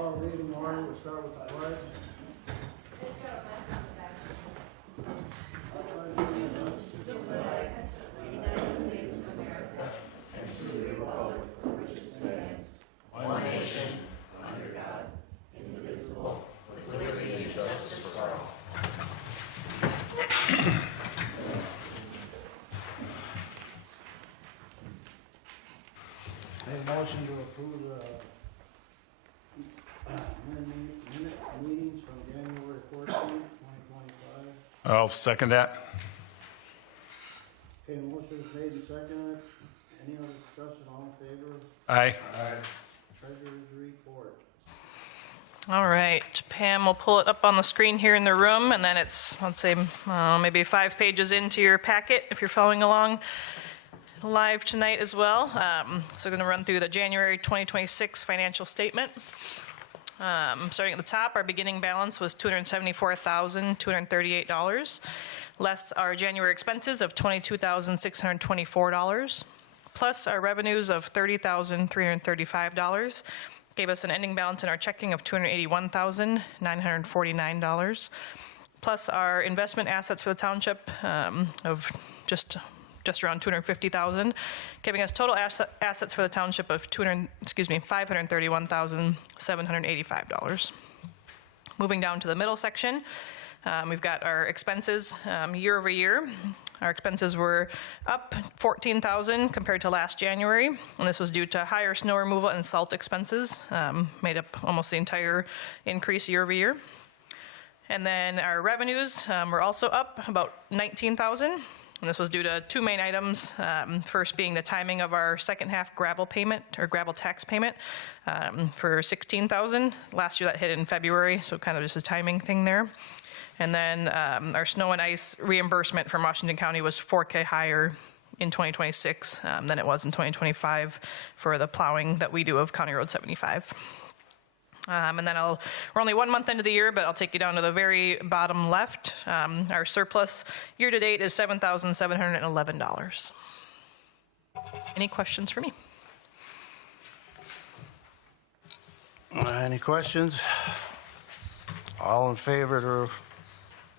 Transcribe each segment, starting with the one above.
Call the meeting morning. We'll start with the pledge. One nation, under God, indivisible, with liberty and justice for all. Make a motion to approve the minute meetings from January 14th, 2025. I'll second that. Okay, motion is made and seconded. Any other discussion? All in favor? Aye. Treasurer's report. All right, Pam will pull it up on the screen here in the room, and then it's, let's say, maybe 5 pages into your packet if you're following along live tonight as well. So I'm going to run through the January 2026 financial statement. Starting at the top, our beginning balance was $274,238, less our January expenses of $22,624, plus our revenues of $30,335, gave us an ending balance in our checking of $281,949, plus our investment assets for the township of just around $250,000, giving us total assets for the township of $531,785. Moving down to the middle section, we've got our expenses year over year. Our expenses were up $14,000 compared to last January, and this was due to higher snow removal and salt expenses, made up almost the entire increase year over year. And then our revenues were also up about $19,000. And this was due to 2 main items. First being the timing of our second half gravel payment or gravel tax payment for $16,000. Last year that hit in February, so kind of just a timing thing there. And then our snow and ice reimbursement from Washington County was $4K higher in 2026 than it was in 2025 for the plowing that we do of County Road 75. And then we're only 1 month into the year, but I'll take you down to the very bottom left. Our surplus year to date is $7,711. Any questions for me? Any questions? All in favor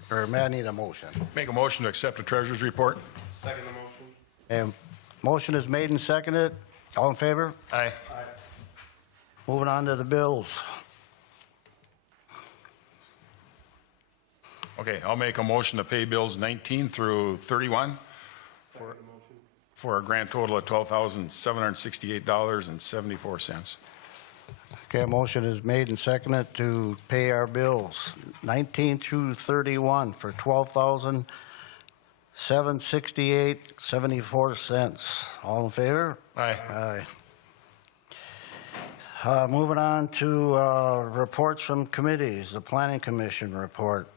or Matt, need a motion? Make a motion to accept the treasurer's report. Second the motion. And motion is made and seconded. All in favor? Aye. Moving on to the bills. Okay, I'll make a motion to pay bills 19 through 31 for a grand total of $12,768.74. Okay, a motion is made and seconded to pay our bills 19 through 31 for $12,768.74. All in favor? Aye. Aye. Moving on to reports from committees, the Planning Commission report.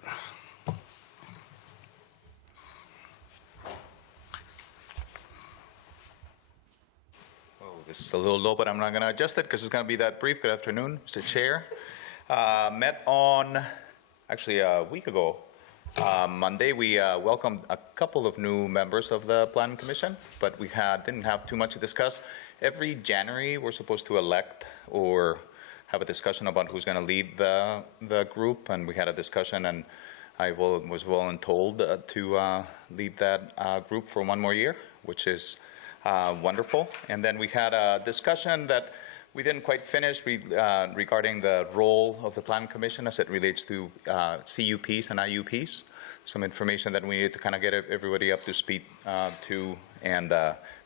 This is a little low, but I'm not going to adjust it because it's going to be that brief. Good afternoon, Mr. Chair. Met on, actually a week ago, Monday. We welcomed a couple of new members of the Planning Commission, but we didn't have too much to discuss. Every January, we're supposed to elect or have a discussion about who's going to lead the group, and we had a discussion, and I was well and told to lead that group for 1 more year, which is wonderful. And then we had a discussion that we didn't quite finish regarding the role of the Planning Commission as it relates to CUPs and IUPs. Some information that we needed to kind of get everybody up to speed to, and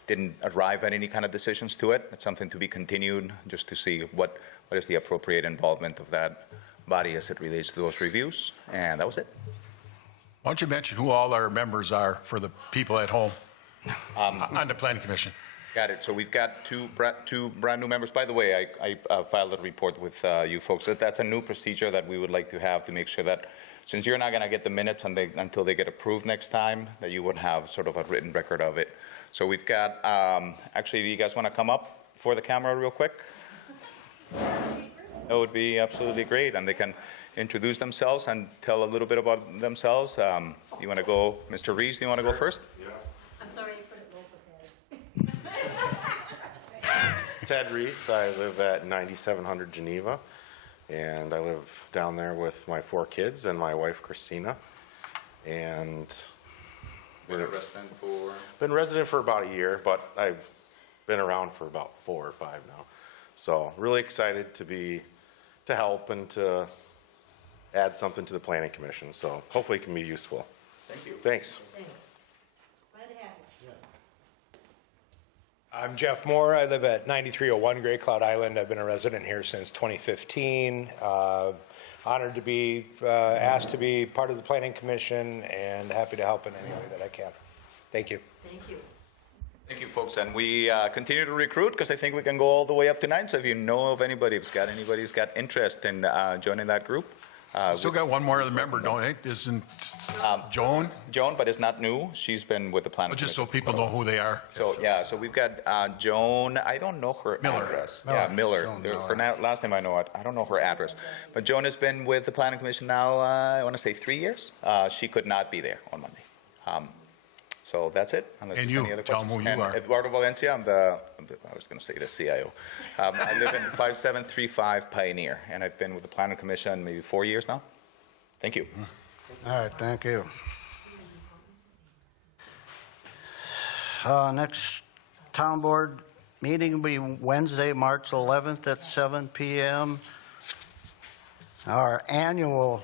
didn't arrive at any kind of decisions to it. It's something to be continued just to see what is the appropriate involvement of that body as it relates to those reviews. And that was it. Why don't you mention who all our members are for the people at home on the Planning Commission? Got it. So we've got two brand new members. By the way, I filed a report with you folks. That's a new procedure that we would like to have to make sure that, since you're not going to get the minutes until they get approved next time, that you would have sort of a written record of it. So we've got, actually, do you guys want to come up for the camera real quick? That would be absolutely great. And they can introduce themselves and tell a little bit about themselves. You want to go, Mr. Reese, do you want to go first? Yeah. I'm sorry you put it low prepared. Ted Reese. I live at 9700 Geneva. and I live down there with my 4 kids and my wife, Christina. And Been a resident for? been resident for about a year, but I've been around for about 4 or 5 now. So really excited to help and to add something to the Planning Commission. So hopefully it can be useful. Thank you. Thanks. Thanks. Glad to have you. I'm Jeff Moore. I live at 9301 Gray Cloud Island. I've been a resident here since 2015. Honored to be asked to be part of the Planning Commission and happy to help in any way that I can. Thank you. Thank you. Thank you, folks. And we continue to recruit because I think we can go all the way up to 9. So if you know of anybody who's got interest in joining that group. Still got one more other member, don't I? Isn't Joan? Joan, but is not new. She's been with the Planning Just so Commission. people know who they are. So, yeah, so we've got Joan, I don't know her Miller. address. Miller. Yeah, Miller. Joan Her last name I know it. I don't know her address. But Joan has been with the Planning Commission now, I want to say 3 years. She could not be there on Monday. So that's it. Unless And there's you, any other tell 'em questions. who you And are. Eduardo Valencia, I was going to say the CIO. I live in 5735 Pioneer, and I've been with the Planning Commission maybe 4 years now. Thank you. All right, thank you. Next town board meeting will be Wednesday, March 11th at 7 PM. Our annual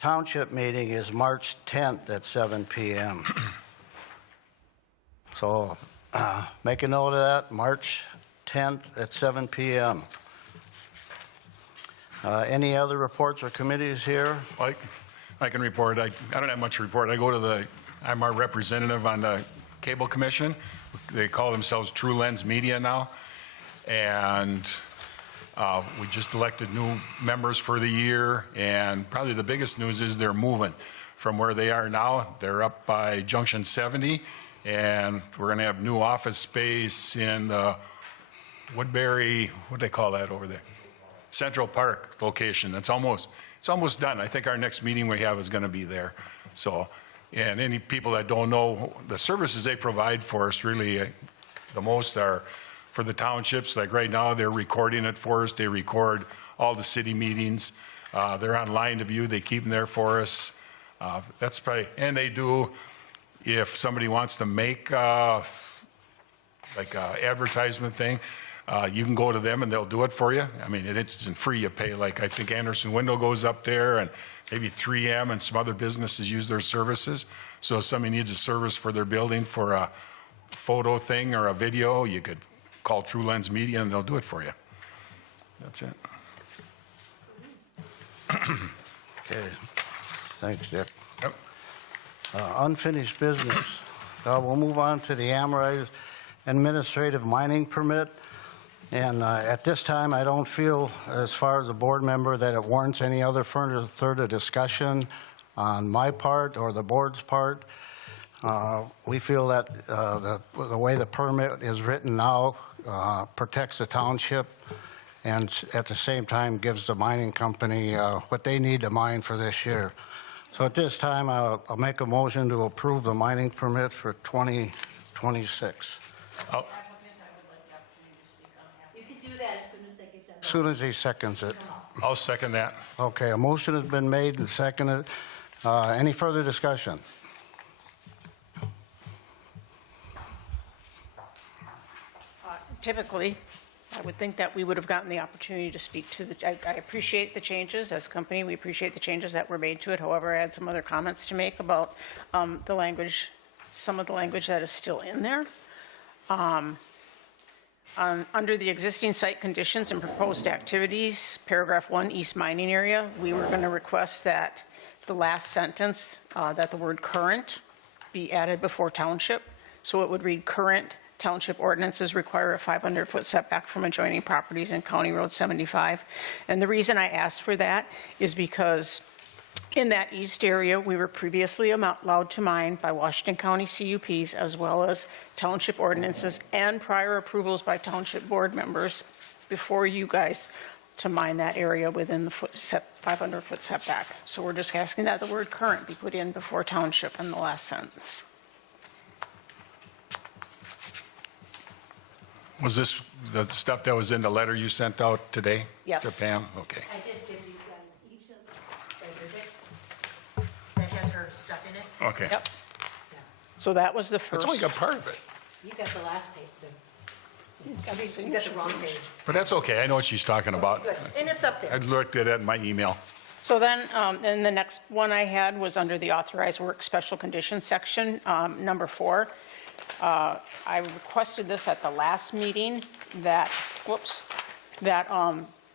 township meeting is March 10th at 7 PM. So make a note of that, March 10th at 7 PM. Any other reports or committees here? I can report. I don't have much to report. I'm our representative on the Cable Commission. They call themselves TrueLens Media now. And we just elected new members for the year. And probably the biggest news is they're moving from where they are now. They're up by Junction 70. And we're going to have new office space in the Woodbury, what do they call that over there? Central Park location. It's almost done. I think our next meeting we have is going to be there. So, and any people that don't know, the services they provide for us really the most are for the townships. Like right now, they're recording it for us. They record all the city meetings. They're online to view. They keep them there for us. That's probably, and they do, if somebody wants to make like a advertisement thing, you can go to them and they'll do it for you. I mean, it isn't free. You pay, like, I think Anderson Window goes up there and maybe 3M and some other businesses use their services. So if somebody needs a service for their building for a photo thing or a video, you could call TrueLens Media and they'll do it for you. That's it. Okay, thanks, Dick. Yep. Unfinished business. We'll move on to the a.Amrize administrative mining permit. And at this time, I don't feel, as far as a board member, that it warrants any other further discussion on my part or the board's part. We feel that the way the permit is written now protects the township and at the same time gives the mining company what they need to mine for this year. So at this time, I'll make a motion to approve the mining permit for 2026. You can do that as soon as they get done. As soon as he seconds it. I'll second that. Okay, a motion has been made and seconded. Any further discussion? Typically, I would think that we would have gotten the opportunity to speak to I appreciate the changes. As a company, we appreciate the changes that were made to it. However, I had some other comments to make about the language, some of the language that is still in there. Under the existing site conditions and proposed activities, paragraph 1, East Mining Area, we were going to request that the last sentence, that the word current be added before township. So it would read, current township ordinances require a 500-foot setback from adjoining properties in County Road 75. And the reason I asked for that is because in that east area, we were previously allowed to mine by Washington County CUPs as well as township ordinances and prior approvals by township board members before you guys to mine that area within the 500-foot setback. So we're just asking that the word current be put in before township in the last sentence. Was this the stuff that was in the letter you sent out today? Yes. To Pam? Okay. I did give you guys each of them. That has her stuff in it. Okay. Yep. Yeah. So that was the That's first. only got part of it. You got the last page. You got the wrong page. But that's okay. I know what she's talking about. Good. And it's up I there. looked at it in my email. So then, and the next one I had was under the authorized work special conditions section, number 4. I requested this at the last meeting that, that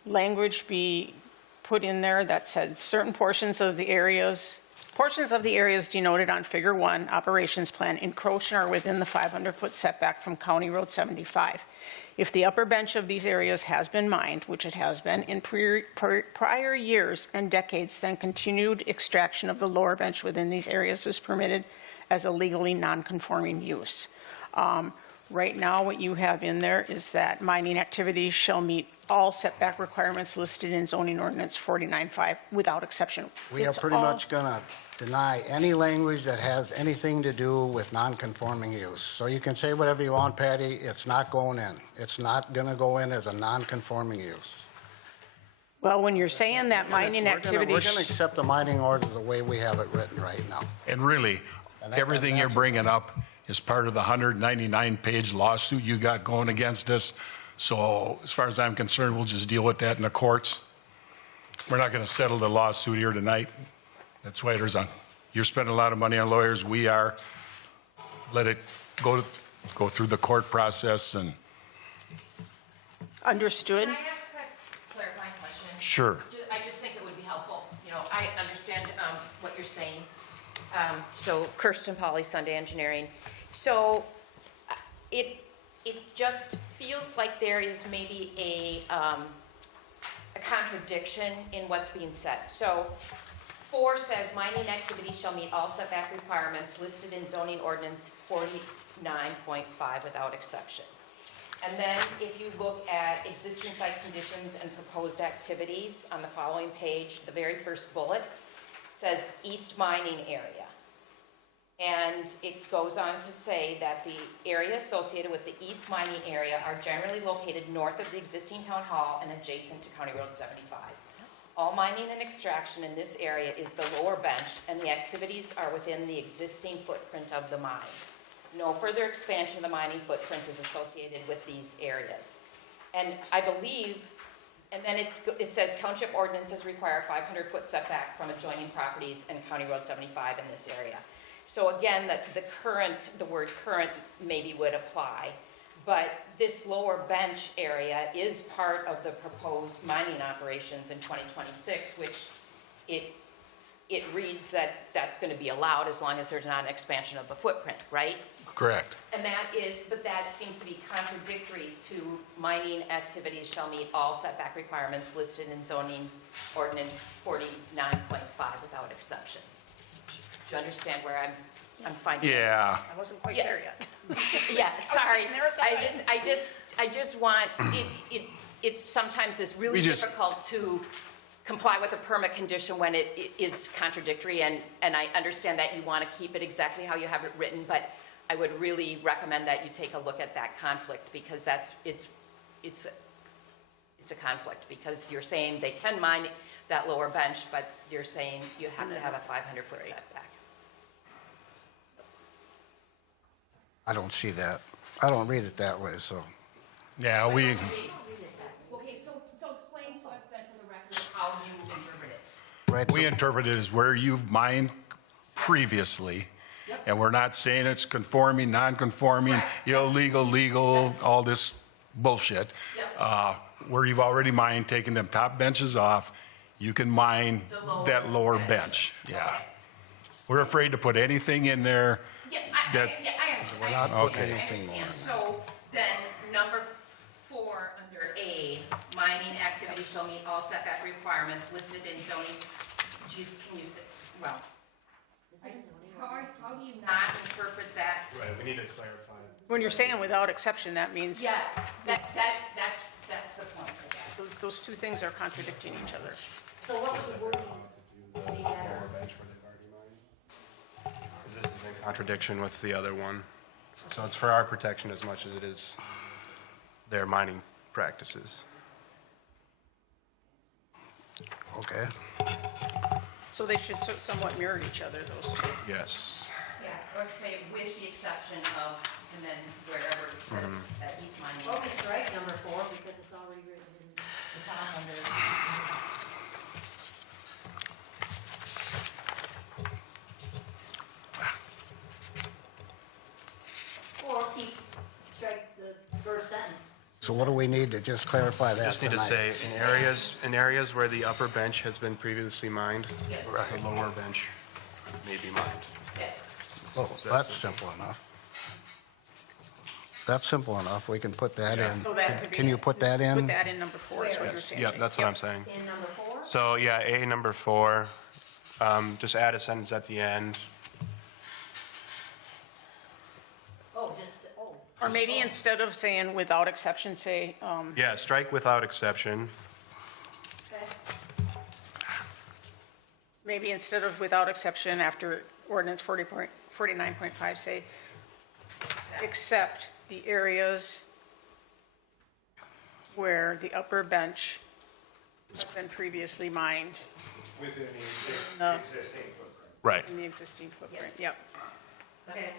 language be put in there that said certain portions of the areas denoted on Figure 1 operations plan encroach and are within the 500-foot setback from County Road 75. If the upper bench of these areas has been mined, which it has been in prior years and decades, then continued extraction of the lower bench within these areas is permitted as a legally non-conforming use. Right now, what you have in there is that mining activities shall meet all setback requirements listed in zoning ordinance 49.5 without exception. We are It's pretty all- much going to deny any language that has anything to do with non-conforming use. So you can say whatever you want, Patty, it's not going in. It's not going to go in as a non-conforming use. Well, when you're saying that mining We're activities. going to accept the mining order the way we have it written right now. And really, everything you're bringing up is part of the 199-page lawsuit you got going against us. So as far as I'm concerned, we'll just deal with that in the courts. We're not going to settle the lawsuit here tonight. That's why there's you're spending a lot of money on lawyers. We are. Let it go through the court process and. Understood. Can I ask a clarifying question? Sure. I just think it would be helpful. You know, I understand what you're saying. So Kirsten Polly, Sunday Engineering. So it just feels like there is maybe a contradiction in what's being said. So 4 says mining activity shall meet all setback requirements listed in zoning ordinance 49.5 without exception. And then if you look at existing site conditions and proposed activities on the following page, the very first bullet says east mining area. And it goes on to say that the area associated with the east mining area are generally located north of the existing town hall and adjacent to County Road 75. All mining and extraction in this area is the lower bench, and the activities are within the existing footprint of the mine. No further expansion of the mining footprint is associated with these areas. And I believe, and then it says township ordinances require a 500-foot setback from adjoining properties and County Road 75 in this area. So again, the word current maybe would apply, but this lower bench area is part of the proposed mining operations in 2026, which it reads that that's going to be allowed as long as there's not an expansion of the footprint, right? Correct. And but that seems to be contradictory to mining activities shall meet all setback requirements listed in zoning ordinance 49.5 without exception. Do you understand where I'm finding? Yeah. I wasn't quite Yeah. there yet. Yeah, sorry. there it's all I just want, it sometimes is really We just- difficult to comply with a permit condition when it is contradictory, and I understand that you want to keep it exactly how you have it written, but I would really recommend that you take a look at that conflict, because it's a conflict, because you're saying they can mine that lower bench, but you're saying you have to have a 500-foot setback. I don't see that. I don't read it that way, so. Yeah, we. Okay, so explain to us then for the record how you interpret it. Right. We interpret it as where you've mined previously, and we're not saying it's conforming, non-conforming, Correct. illegal, legal, all this bullshit. Yep. Where you've already mined, taking them top benches off, you can mine that lower bench. Yeah. Okay. We're afraid to put anything in there Yeah, that, I understand. We're not I putting anything understand. more. So then, number 4 under A, mining activity shall meet all setback requirements listed in zoning. Can you say, well, how do you not interpret that? Right, we need to clarify. When you're saying without exception, that means Yeah, that's the point of that. those two things are contradicting each other. So what was the wording? Be better. This is in contradiction with the other one. So it's for our protection as much as it is their mining practices. Okay. So they should somewhat mirror each other, those two. Yes. Yeah, or say with the exception of, and then wherever it says East Mining. Oh, strike number 4 because it's already written in the top under. Or strike the first sentence. So what do we need to just clarify that Just need to tonight? say, in areas where the upper bench has been previously mined, the lower bench may be mined. Yeah. Oh, that's simple enough. That's simple enough. We can put that in. So that could be. Can you put that in? Put that in number 4 is what you're saying. Yep, that's what I'm saying. In number 4? So, yeah, A number 4, just add a sentence at the end. Or maybe instead of saying without exception, say, Yeah, strike without exception. maybe instead of without exception after ordinance 49.5, say, except the areas where the upper bench has been previously mined Within the- the existing footprint. Right. in the existing footprint. Yep. Okay,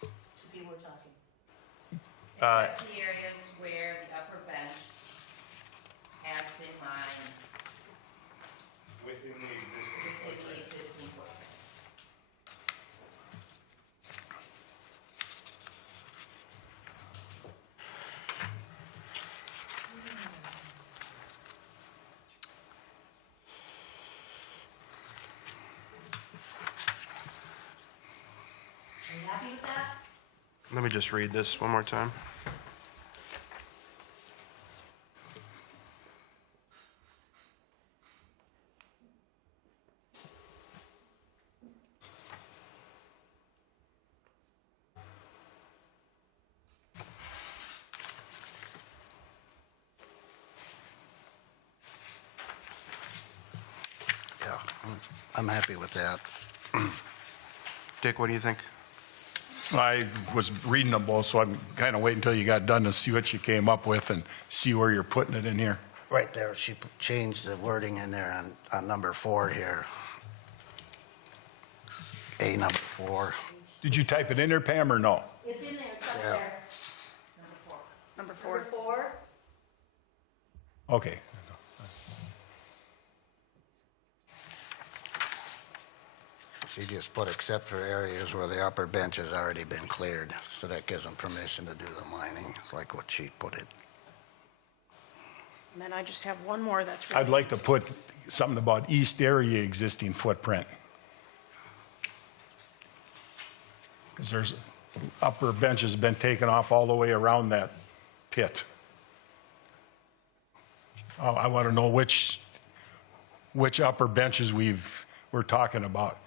to be more talking. Except the areas where the upper bench has been mined Within the existing footprint. footprint. Are you happy with that? Let me just read this one more time. Yeah, I'm happy with that. Dick, what do you think? I was reading them both, so I'm kind of waiting until you got done to see what you came up with and see where you're putting it in here. Right there, she changed the wording in there on number 4 here. A number 4. Did you type it in there, Pam, or no? It's in there, it's up Yeah. there. Number 4. Number 4, Okay. She just put except for areas where the upper bench has already been cleared, so that gives them permission to do the mining. It's like what she put it. And then I just have one more that's. really- I'd like to put something about east area existing footprint. Because there's, upper bench has been taken off all the way around that pit. I want to know which upper benches we're talking about.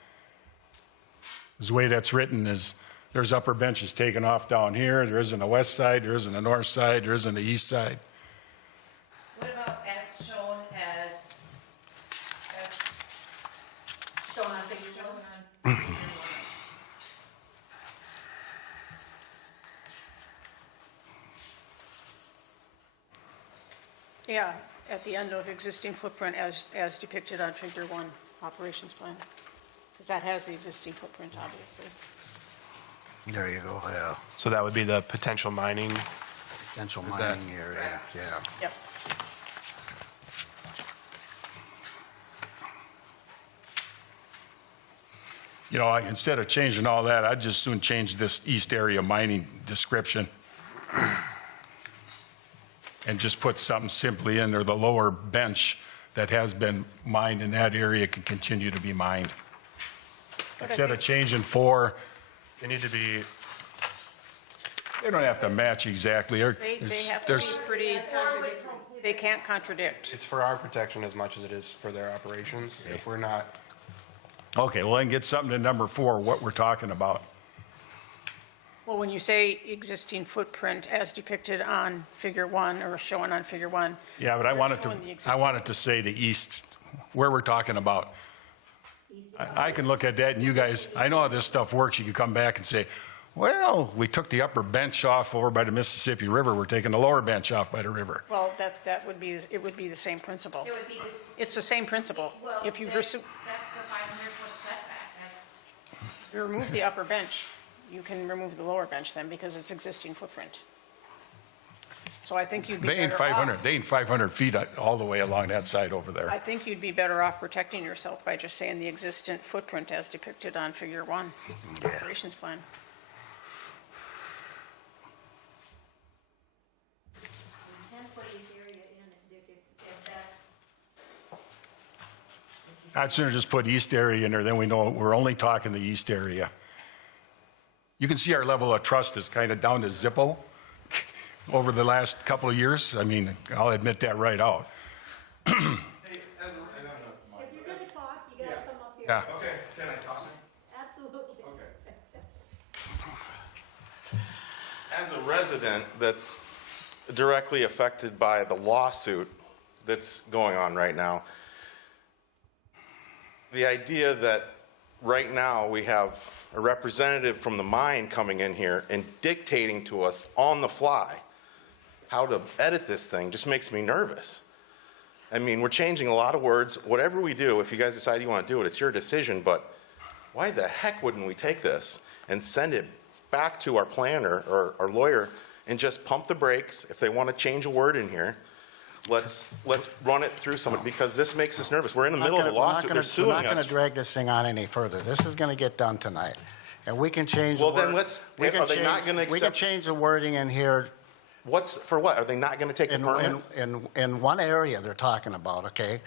'Cause the way that's written is, there's upper benches taken off down here, there is on the west side, there is on the north side, there is on the east side. What about as shown as shown on figure 1. shown on figure 1? Yeah, at the end of existing footprint as depicted on figure 1 operations plan. Because that has the existing footprint, obviously. There you go, yeah. So that would be the potential mining. Potential Is that- mining area, yeah. Yep. You know, instead of changing all that, I'd just soon change this east area mining description and just put something simply in there, the lower bench that has been mined in that area can continue to be mined. Instead of changing 4, They need to be, they don't have to match exactly. They have to be There's- pretty, they can't contradict. it's for our protection as much as it is for their operations. If we're not, Okay, well, then get something to number 4, what we're talking about. Well, when you say existing footprint as depicted on figure 1 or shown on figure 1. Yeah, but I you're wanted showing the to, I existing- wanted to say the east, where we're talking about. I can look at that and you guys, I know how this stuff works. You can come back and say, Well, we took the upper bench off over by the Mississippi River. We're taking the lower bench off by the river. Well, that would be, it would be the same principle. It would be this. It's the same principle. Well, If you that's the 500-foot setback. you remove the upper bench, you can remove the lower bench then because it's existing footprint. So I think you'd be They ain't better 500, off. they ain't 500 feet all the way along that side over there. I think you'd be better off protecting yourself by just saying the existent footprint as depicted on Figure 1, operations plan. You can put this area in, Dick, if that's, I'd sooner just put east area in there, then we know we're only talking the east area. You can see our level of trust is kind of down to Zippo over the last couple of years. I mean, I'll admit that right out. if you're gonna talk, you gotta come up here. Yeah. Okay, can I talk? Absolutely. Okay. As a resident that's directly affected by the lawsuit that's going on right now, the idea that right now we have a representative from the mine coming in here and dictating to us on the fly how to edit this thing just makes me nervous. I mean, we're changing a lot of words. Whatever we do, if you guys decide you want to do it, it's your decision, but why the heck wouldn't we take this and send it back to our planner or our lawyer and just pump the brakes? If they want to change a word in here, let's run it through someone, because this makes us nervous. We're in the middle of a lawsuit. They're suing We're not going us. to drag this thing on any further. This is going to get done tonight. And we can change the Well, then word- let's- we can are they change- not gonna We can accept- change the wording in here What's, for what? Are they not going to take the permit? in one area they're talking about, okay?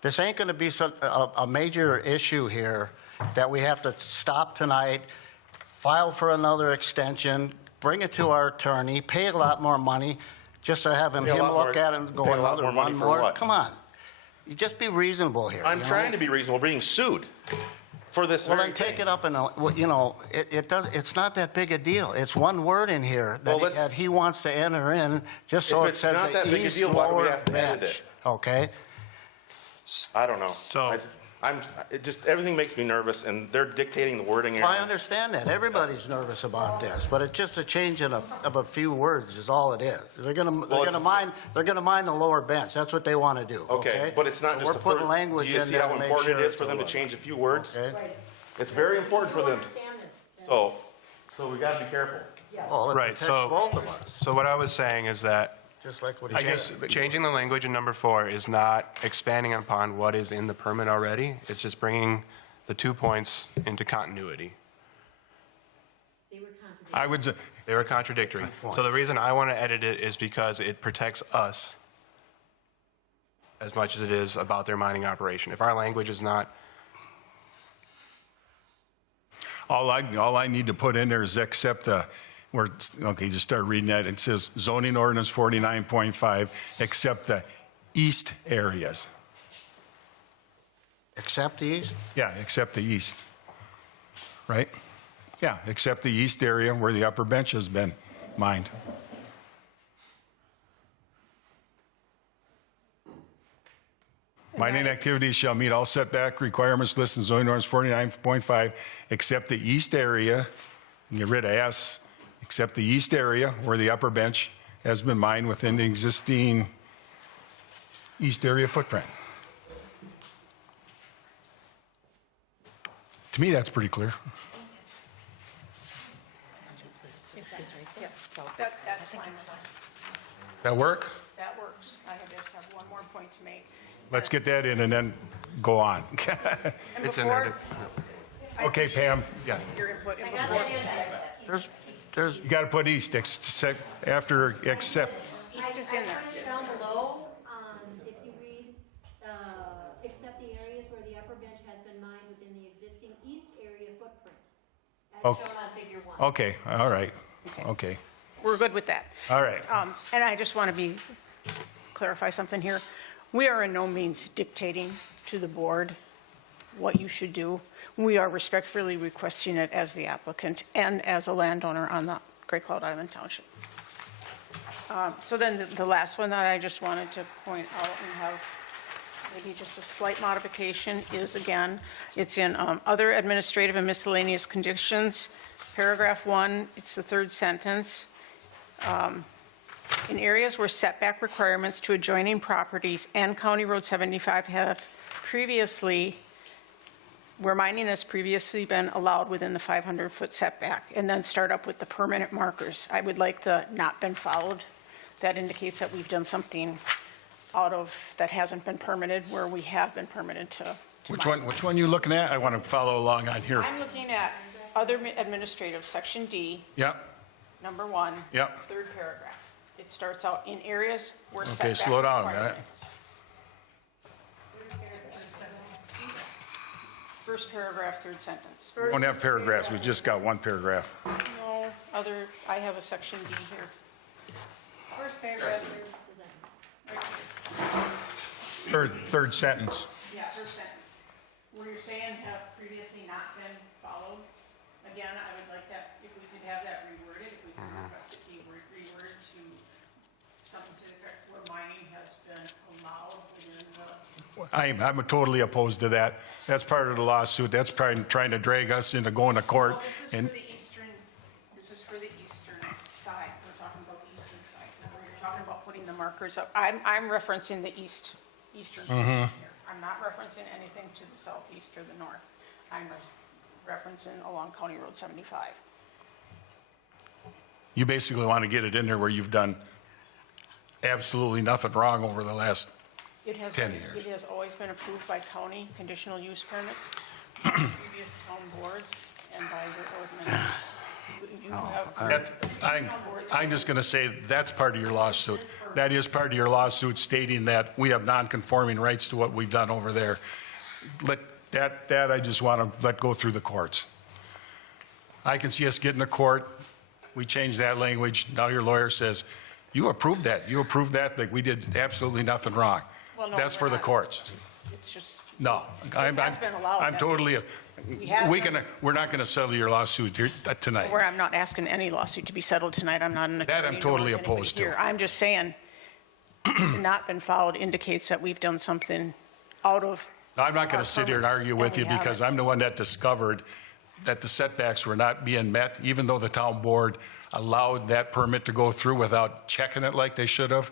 This ain't going to be a major issue here that we have to stop tonight, file for another extension, bring it to our attorney, pay a lot more money just to have him Pay a lot look more- at it and go pay a lot another more money one for more. what? Come on. You just be reasonable here. I'm trying to be reasonable. We're being sued for this Well, very then take thing. it up and, it's not that big a deal. It's one word in here Well, that he wants to enter in, just so If it it's says not that the big a east deal, why do we lower have to edit bench. it? Okay? I don't know. So- It just, everything makes me nervous, and they're dictating the wording here. Well, I understand that. Everybody's nervous about this, but it's just a change of a few words is all it is. They're gonna mine the lower bench. That's what they want to do, Okay, okay? but it's not So just we're a putting fir- language Do you in see there how to make important it sure is for them to it's change a few words? Okay? It's very important for them. Understand this. So we got to be careful. Well, it Right, protects so- both of us, So what I was saying is that just like what he I guess said. changing the language in number 4 is not expanding upon what is in the permit already. It's just bringing the 2 points into continuity. They were contradictory. I would, They were contradictory. So the reason I want to edit it is because it protects us as much as it is about their mining operation. If our language is not, all I need to put in there is accept just start reading that. It says zoning ordinance 49.5, except the east areas. Accept these? Yeah, except the east. Right? Yeah, except the east area where the upper bench has been mined. Mining activities shall meet all setback requirements listed in zoning ordinance 49.5, except the east area, and get rid of S, except the east area where the upper bench has been mined within the existing east area footprint. To me, that's pretty clear. That's fine with us. That work? That works. I just have one more point to make. Let's get that in and then go on. And it's in before- there. Okay, Pam? Yeah. Your input, and I got before, that in. There's, You got to put east after except. East is in there. I put it down below, if you read, except the areas where the upper bench has been mined within the existing east area footprint, as Oh. shown on figure 1. Okay, all right, okay, We're good with that. all right. And I just want to clarify something here. We are in no means dictating to the board what you should do. We are respectfully requesting it as the applicant and as a landowner on the Great Cloud Island Township. So then the last one that I just wanted to point out and have maybe just a slight modification is, again, it's in other administrative and miscellaneous conditions, Paragraph 1, it's the third sentence. In areas where setback requirements to adjoining properties and County Road 75 have previously, where mining has previously been allowed within the 500-foot setback, and then start up with the permanent markers. I would like the not been followed. That indicates that we've done something out of, that hasn't been permitted, where we have been permitted to mine. Which one you looking at? I want to follow along on here. I'm looking at other administrative, section D, Yep, number 1. Yep. Third paragraph. It starts out in areas where Okay, setbacks slow down, got it. requirements. First paragraph, third sentence. we don't have paragraphs, we just got one paragraph. No, other, I have a section D here. First paragraph, Third sentence. Yeah, first sentence. Where you're saying have previously not been followed. Again, I would like that, if we could have that reworded, if we could request it be reworded to something to the effect where mining has been allowed within the. I'm totally opposed to that. That's part of the lawsuit. That's probably trying to drag us into going to court. Well, this is And for the eastern, this is for the eastern side. We're talking about the eastern side. Remember, you're talking about putting the markers up. I'm referencing the eastern portion here. I'm not referencing anything to the southeast or the north. I'm referencing along County Road 75. you basically want to get it in there where you've done absolutely nothing wrong over the last It has 10 been- years. It has always been approved by county conditional use permits, previous town boards, and by your ordinances. You have- I'm just going to say that's part of your lawsuit. That is part of your lawsuit stating that we have non-conforming rights to what we've done over there. That I just want to let go through the courts. I can see us getting to court. We changed that language. Now your lawyer says, you approved that. You approved that we did absolutely nothing wrong. Well, no, That's for we're the not. courts. It's just, No. I'm has been allowed, I'm hasn't totally, have we're not going to settle your lawsuit here tonight. where I'm not asking any lawsuit to be settled tonight. I'm not an attorney. That I'm nor totally is anybody opposed to. here. I'm just saying, not been followed indicates that we've done something out of. I'm not going our to sit here and permits, argue with and you we because haven't. I'm the one that discovered that the setbacks were not being met, even though the town board allowed that permit to go through without checking it like they should have.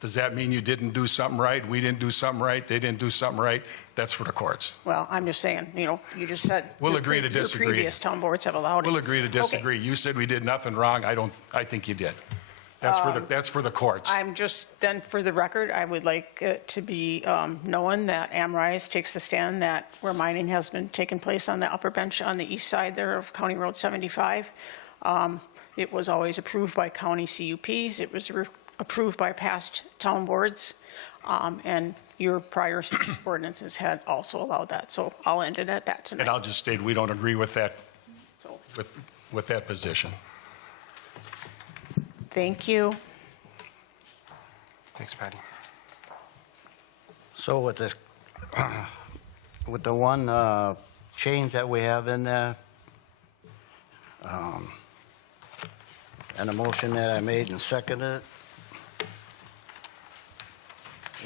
Does that mean you didn't do something right? We didn't do something right? They didn't do something right? That's for the courts. Well, I'm just saying, you just said. We'll your agree to your disagree. previous town boards have allowed it. We'll agree to Okay. disagree. You said we did nothing wrong. I think you did. That's for the courts. I'm just, then for the record, I would like it to be known that a.Amrize takes the stand that where mining has been taking place on the upper bench on the east side there of County Road 75, it was always approved by county CUPs. It was approved by past town boards, and your prior ordinances had also allowed that. So I'll end it at that And tonight. I'll just state we don't agree with that, So, with that position. thank you. Thanks, Patty. So with this, with the one change that we have in there, and a motion that I made and seconded,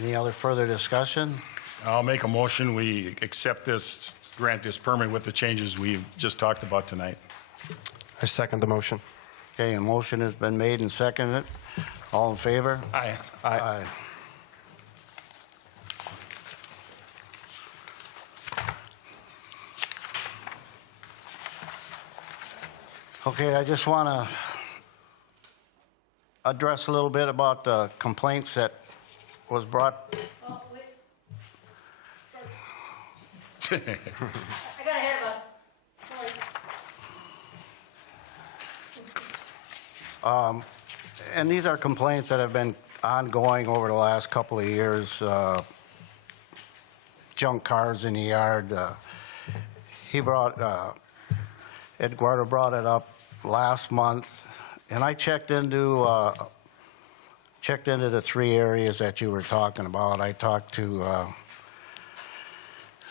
any other further discussion? I'll make a motion, we accept this, grant this permit with the changes we've just talked about tonight. I second the motion. Okay, a motion has been made and seconded. All in favor? Aye. Aye. Okay, I just want to address a little bit about the complaints that was brought. oh, wait. Sorry. I got ahead of us. Sorry. And these are complaints that have been ongoing over the last couple of years. Junk cars in the yard. Eduardo brought it up last month, and I checked into the three areas that you were talking about. I talked to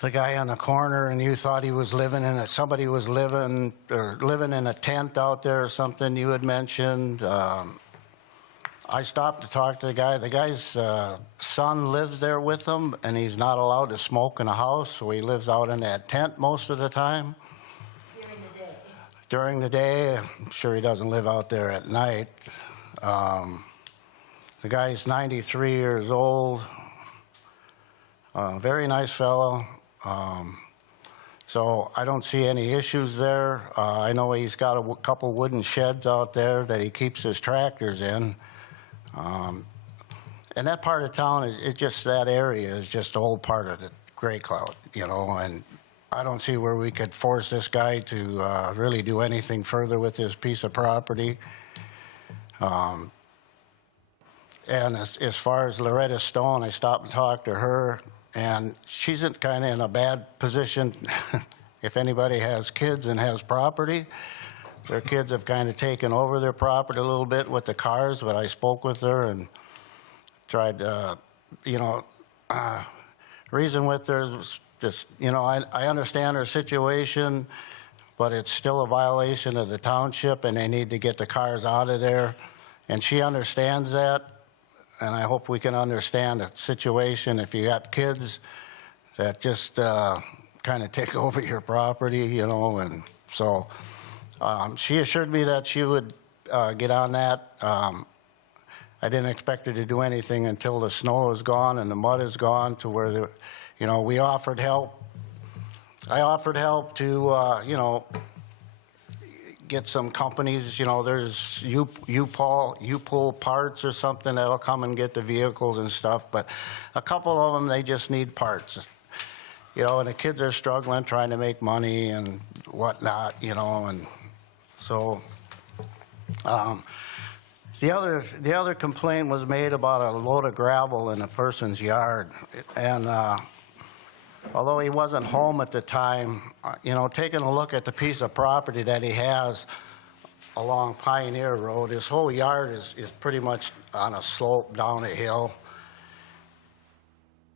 the guy on the corner, and you thought he was living in it. Somebody was living in a tent out there or something you had mentioned. I stopped to talk to the guy. The guy's son lives there with him, and he's not allowed to smoke in the house, so he lives out in that tent most of the time. during the day. I'm sure he doesn't live out there at night. The guy's 93 years old. Very nice fellow. So I don't see any issues there. I know he's got a couple wooden sheds out there that he keeps his tractors in. And that part of town is just, that area is just the old part of the Gray Cloud, you know, and I don't see where we could force this guy to really do anything further with this piece of property. And as far as Loretta Stone, I stopped and talked to her, and she's kind of in a bad position. If anybody has kids and has property, their kids have kind of taken over their property a little bit with the cars, but I spoke with her and tried to, you know, reason with her. Just, you know, I understand her situation, but it's still a violation of the township, and they need to get the cars out of there. And she understands that, and I hope we can understand the situation. If you got kids that just kind of take over your property, you know, and so she assured me that she would get on that. I didn't expect her to do anything until the snow is gone and the mud is gone, to where the, you know, we offered help. I offered help to, you know, get some companies, you know, there's U-Pull parts or something that'll come and get the vehicles and stuff, but a couple of them, they just need parts. You know, and the kids are struggling, trying to make money and whatnot, you know, and so, the other complaint was made about a load of gravel in a person's yard, and although he wasn't home at the time, you know, taking a look at the piece of property that he has along Pioneer Road, his whole yard is pretty much on a slope down a hill,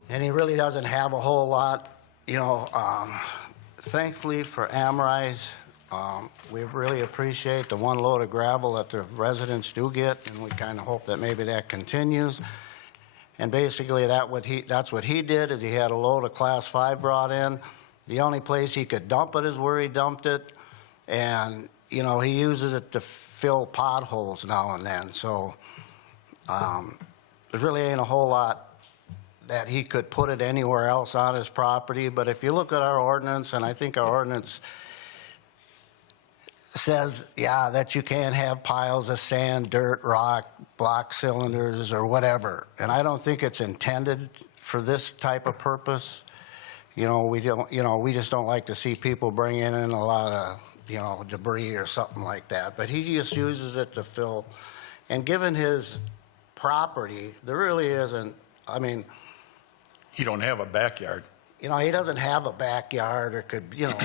and he really doesn't have a whole lot, you know. Thankfully for a.Amrize, we really appreciate the one load of gravel that the residents do get, and we kind of hope that maybe that continues. And basically that's what he did, is he had a load of Class 5 brought in. The only place he could dump it is where he dumped it, and you know, he uses it to fill potholes now and then. So there really ain't a whole lot that he could put it anywhere else on his property. But if you look at our ordinance, and I think our ordinance says, yeah, that you can't have piles of sand, dirt, rock, block cylinders, or whatever. And I don't think it's intended for this type of purpose. You know, we don't, you know, we just don't like to see people bringing in a lot of, you know, debris or something like that. But he just uses it to fill. And given his property, there really isn't, I mean, He don't have a backyard. you know, he doesn't have a backyard, or could, you know,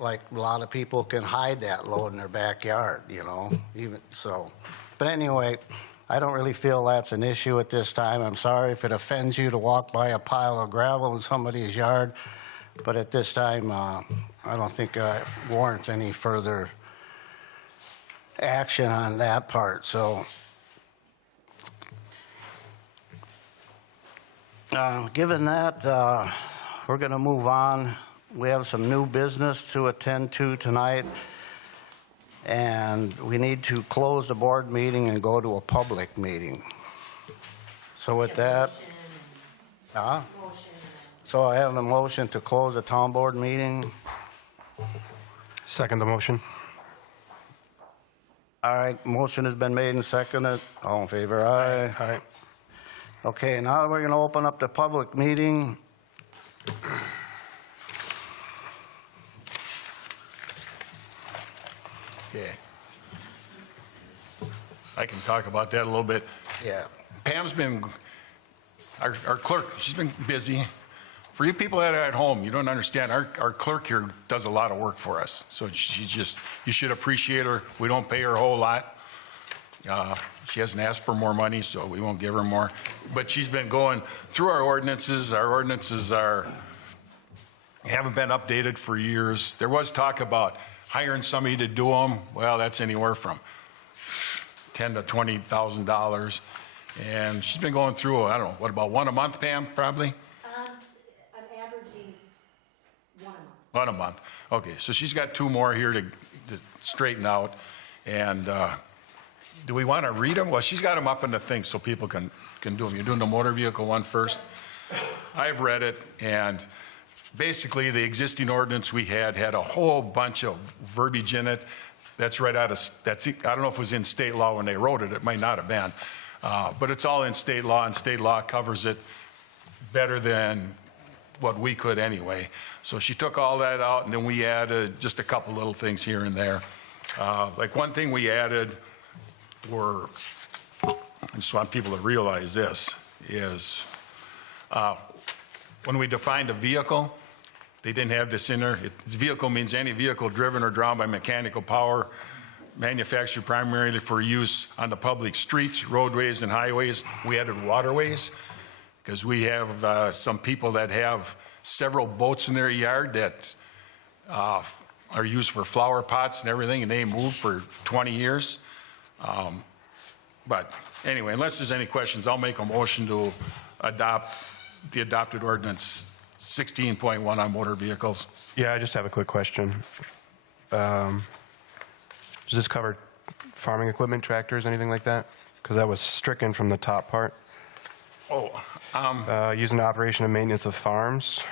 like a lot of people can hide that load in their backyard, you know, even so. But anyway, I don't really feel that's an issue at this time. I'm sorry if it offends you to walk by a pile of gravel in somebody's yard, but at this time, I don't think it warrants any further action on that part. So, given that, we're going to move on. We have some new business to attend to tonight, and we need to close the board meeting and go to a public meeting. So with that, so I have a motion to close the town board meeting. Second the motion. All right, motion has been made and seconded. All in favor, aye. Aye. Okay, now we're going to open up the public meeting. Okay. I can talk about that a little bit. Yeah. Pam's been, our clerk, she's been busy. For you people that are at home, you don't understand, our clerk here does a lot of work for us. So she just, you should appreciate her. We don't pay her a whole lot. She hasn't asked for more money, so we won't give her more. But she's been going through our ordinances. Our ordinances haven't been updated for years. There was talk about hiring somebody to do them. Well, that's anywhere from $10,000 to $20,000. And she's been going through, I don't know, what, about one a month, Pam, probably? I'm averaging one a month. About a month. Okay, so she's got 2 more here to straighten out. And do we want to read them? Well, she's got them up in the thing so people can do them. You're doing the motor vehicle one first? I've read it, and basically, the existing ordinance we had a whole bunch of verbiage in it. That's right out of, I don't know if it was in state law when they wrote it. It might not have been. But it's all in state law, and state law covers it better than what we could anyway. So she took all that out, and then we added just a couple little things here and there. Like one thing we added were, I just want people to realize this, is when we defined a vehicle, they didn't have this in there. Vehicle means any vehicle driven or drawn by mechanical power, manufactured primarily for use on the public streets, roadways, and highways. We added waterways, because we have some people that have several boats in their yard that are used for flower pots and everything, and they move for 20 years. But anyway, unless there's any questions, I'll make a motion to adopt the adopted ordinance 16.1 on motor vehicles. Yeah, I just have a quick question. Does this cover farming equipment, tractors, anything like that? Because that was stricken from the top part. Using the operation and maintenance of farms,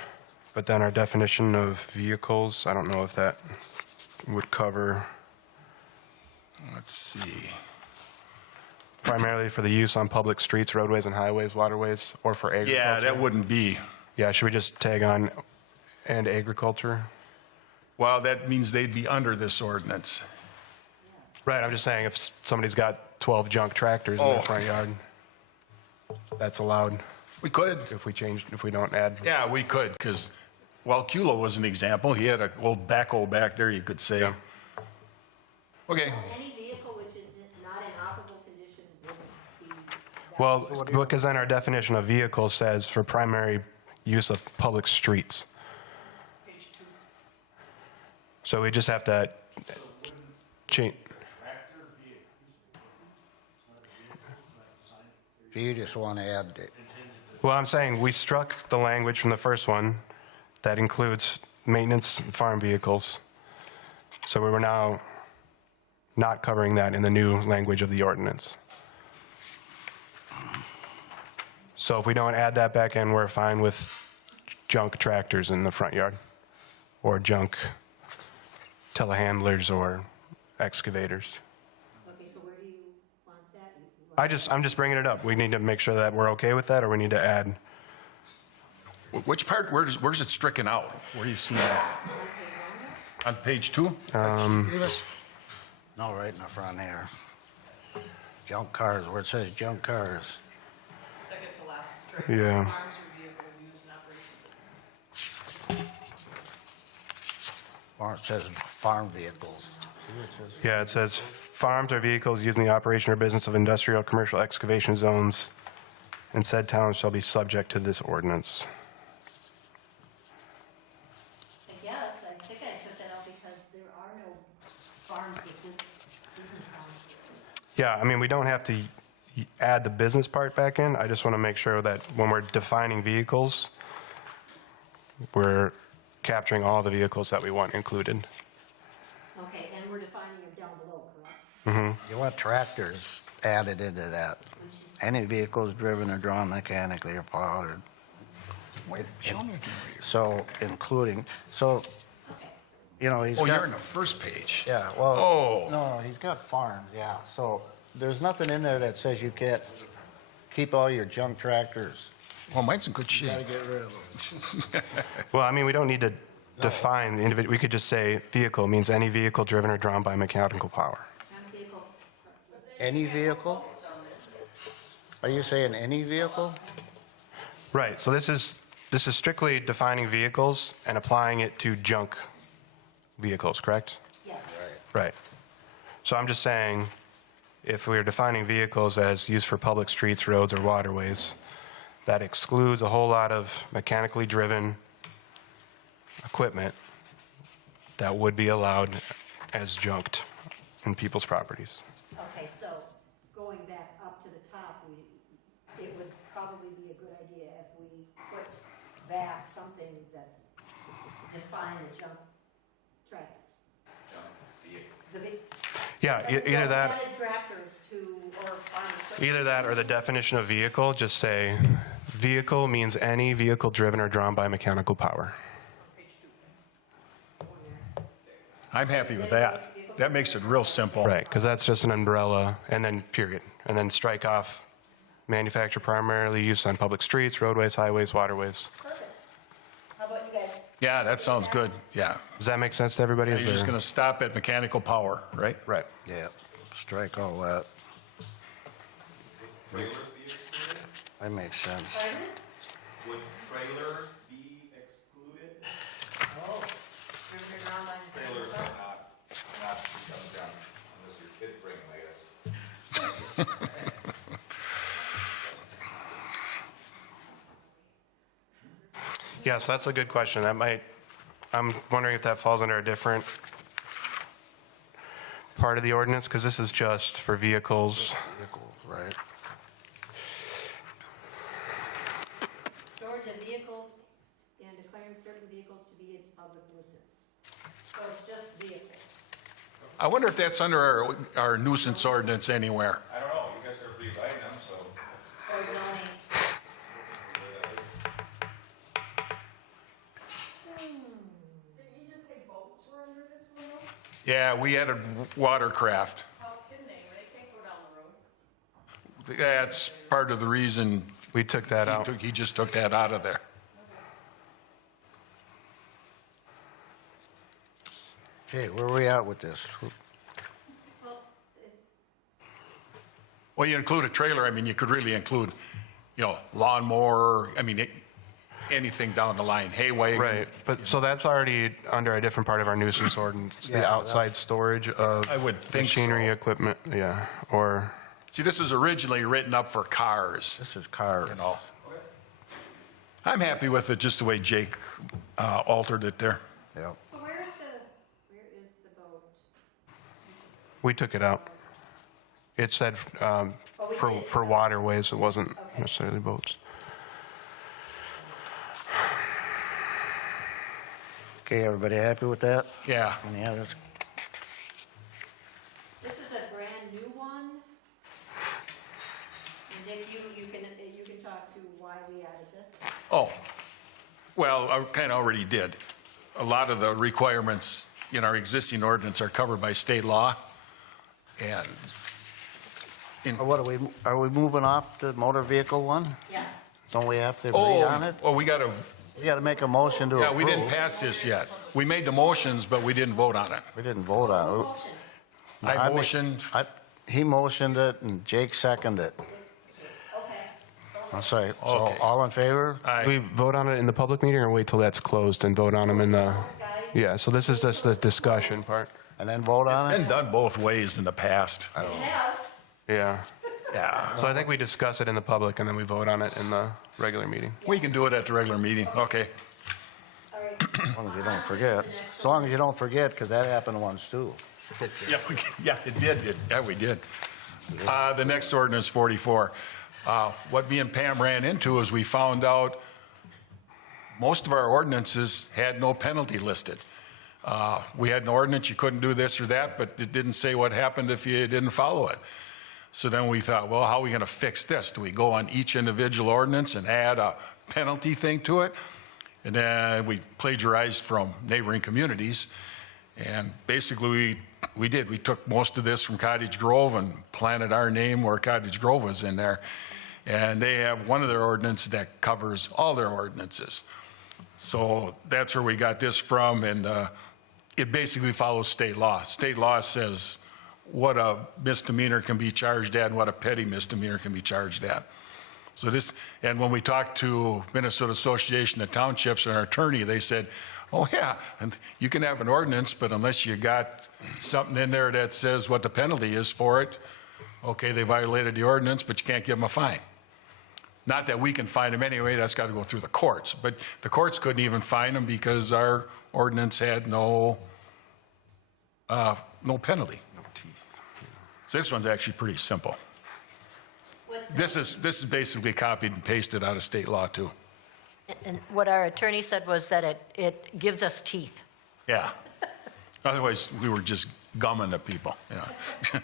but then our definition of vehicles, I don't know if that would cover Let's see. primarily for the use on public streets, roadways, and highways, waterways, or for agriculture. Yeah, that wouldn't be. Yeah, should we just tag on and agriculture? Well, that means they'd be under this ordinance. Right, I'm just saying if somebody's got 12 junk tractors in their Oh. front yard, that's allowed We could. if we don't add. Yeah, we could, because, well, Culo was an example. He had an old backhoe back there, you could say. Yeah. Okay. Any vehicle which is not in operable condition would be. Well, because then our definition of vehicle says for primary use of public streets. So we just have to change. You just want to add, Well, I'm saying we struck the language from the first one that includes maintenance farm vehicles. So we were now not covering that in the new language of the ordinance. So if we don't add that back in, we're fine with junk tractors in the front yard or junk telehandlers or excavators. Okay, so where do you want that? I'm just bringing it up. We need to make sure that we're okay with that, or we need to add. Which part, where's it stricken out? Where do you see that? On page 2? no, right in the front here. Junk cars, where it says junk cars. Second to last. Yeah. Farms or vehicles used in operation. Or it says farm vehicles. See what it says? Yeah, it says farms or vehicles used in the operation or business of industrial, commercial excavation zones in said towns shall be subject to this ordinance. I guess, I think I took that out because there are no farms with this business zones. Yeah, I mean, we don't have to add the business part back in. I just want to make sure that when we're defining vehicles, we're capturing all the vehicles that we want included. Okay, and we're defining them down below, correct? You want tractors added into that. Any vehicles driven or drawn mechanically or plowed or. Wait, show me. So including, so, you know, he's Oh, got. you're in the first page. Yeah, well, Oh. no, he's got farms, yeah. So there's nothing in there that says you can't keep all your junk tractors. Well, mine's in good shape. Gotta get rid of them. Well, I mean, we don't need to define the individual. We could just say vehicle means any vehicle driven or drawn by mechanical power. And vehicle, Any vehicle? Are you saying any vehicle? Right, so this is strictly defining vehicles and applying it to junk vehicles, correct? yes. Right. So I'm just saying, if we're defining vehicles as used for public streets, roads, or waterways, that excludes a whole lot of mechanically driven equipment that would be allowed as junked in people's properties. Okay, so going back up to the top, it would probably be a good idea if we put back something that's define a junk tractor. Yeah, either that, Added tractors to, or farm equipment. either that or the definition of vehicle, just say, vehicle means any vehicle driven or drawn by mechanical power. I'm happy with that. That makes it real simple. Right, because that's just an umbrella, and then period. And then strike off manufactured primarily use on public streets, roadways, highways, waterways. Perfect. How about you guys? Yeah, that sounds good, yeah. Does that make sense to everybody? You're Is just there- going to stop at mechanical power, right? Right. Yeah, strike all that. That makes sense. Would trailers be excluded? Oh. Trailers are not shut down unless your kids bring them, I guess. Yes, that's a good question. That might, I'm wondering if that falls under a different part of the ordinance, because this is just for vehicles. Vehicles, right. Storage of vehicles and declaring certain vehicles to be a public nuisance. So it's just vehicles. I wonder if that's under our nuisance ordinance anywhere. I don't know, you guys are rewriting them, so. Or zoning. Yeah, we added watercraft. How can they? They can't go down the road. That's part of the reason We took that out. he just took that out of there. Okay, where are we at with this? Well, you include a trailer, I mean, you could really include, lawnmower, anything down the line, hay wagon. Right, but so that's already under a different part of our nuisance ordinance, the Yeah, outside storage of I would think so. machinery, equipment, yeah, or, See, this was originally written up for cars, This is cars. I'm happy with it just the way Jake altered it there. Yep. So where is the boat? we took it out. It said for waterways, it wasn't necessarily boats. Okay, everybody happy with that? Yeah. Any others? This is a brand new one. And Nick, you can talk to why we added this. Oh, well, I kind of already did. A lot of the requirements in our existing ordinance are covered by state law. And What are we moving off the motor vehicle one? Yeah. Don't we have to agree on it? we got to, We got to make a motion to approve. we didn't pass this yet. We made the motions, but we didn't vote on it. We didn't vote on it. Motion. I motioned, He motioned it and Jake seconded it. Okay. I'll say, so Okay. all in favor? Do we vote on it in the public meeting or wait till that's closed and vote on them in the, yeah, so this is just the discussion part. And then vote on been it? done both ways in the past. It has. Yeah, Yeah. so I think we discuss it in the public and then we vote on it in the regular meeting. We can do it at the regular meeting. Okay. All right. As long as you don't forget. As long as you don't forget, because that happened once too. Yeah, it did. Yeah, we did. The next ordinance, 44. What me and Pam ran into is we found out most of our ordinances had no penalty listed. We had an ordinance, you couldn't do this or that, but it didn't say what happened if you didn't follow it. So then we thought, well, how are we going to fix this? Do we go on each individual ordinance and add a penalty thing to it? And then we plagiarized from neighboring communities. And basically, we did. We took most of this from Cottage Grove and planted our name where Cottage Grove was in there. And they have one of their ordinances that covers all their ordinances. So that's where we got this from, and it basically follows state law. State law says what a misdemeanor can be charged at and what a petty misdemeanor can be charged at. So this, and when we talked to Minnesota Association of Townships and our attorney, they said, oh yeah, and you can have an ordinance, but unless you got something in there that says what the penalty is for it, okay, they violated the ordinance, but you can't give them a fine. Not that we can fine them anyway, that's got to go through the courts. But the courts couldn't even fine them because our ordinance had no penalty. No teeth. So this one's actually pretty simple. This is basically copied and pasted out of state law too. And what our attorney said was that it gives us teeth. Yeah. Otherwise, we were just gumming at people, yeah.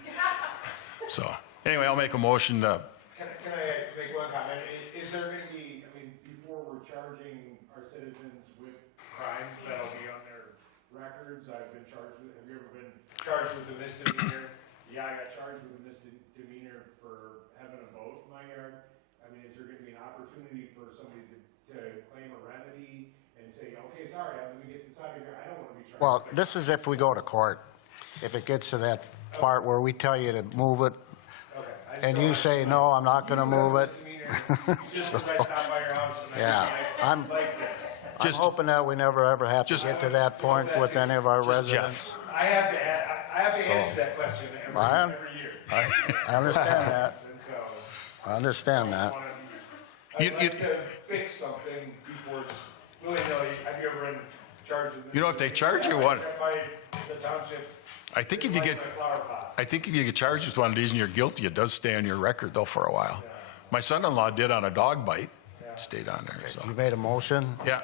So, anyway, I'll make a motion to, Can I make one comment? Is there going to be, I mean, before we're charging our citizens with crimes that'll be on their records, I've been charged with, have you ever been charged with a misdemeanor? Yeah, I got charged with a misdemeanor for having a boat in my yard. I mean, is there going to be an opportunity for somebody to claim a remedy and say, okay, sorry, I'm going to get this out of here, I don't want to be charged? Well, this is if we go to court. If it gets to that part where we tell you to move it, Okay. and you say, no, I'm not going to move it. Just because I stopped by your house and Yeah, I I'm like this. Just- hoping that we never, ever have to Just- get to that point with any of our Just residents. Jeff. I have to answer that question I- every year. I understand that. And so, I understand that. You- I'd like to fix something before just willy-nilly. Have you ever been charged with? You know, if they charge you one- By the township. I think if you get, My flower pots. I think if you get charged with one of these and you're guilty, it does stay on your record though for a while. My son-in-law did on a dog bite, it stayed on there, so, You made a motion? yeah.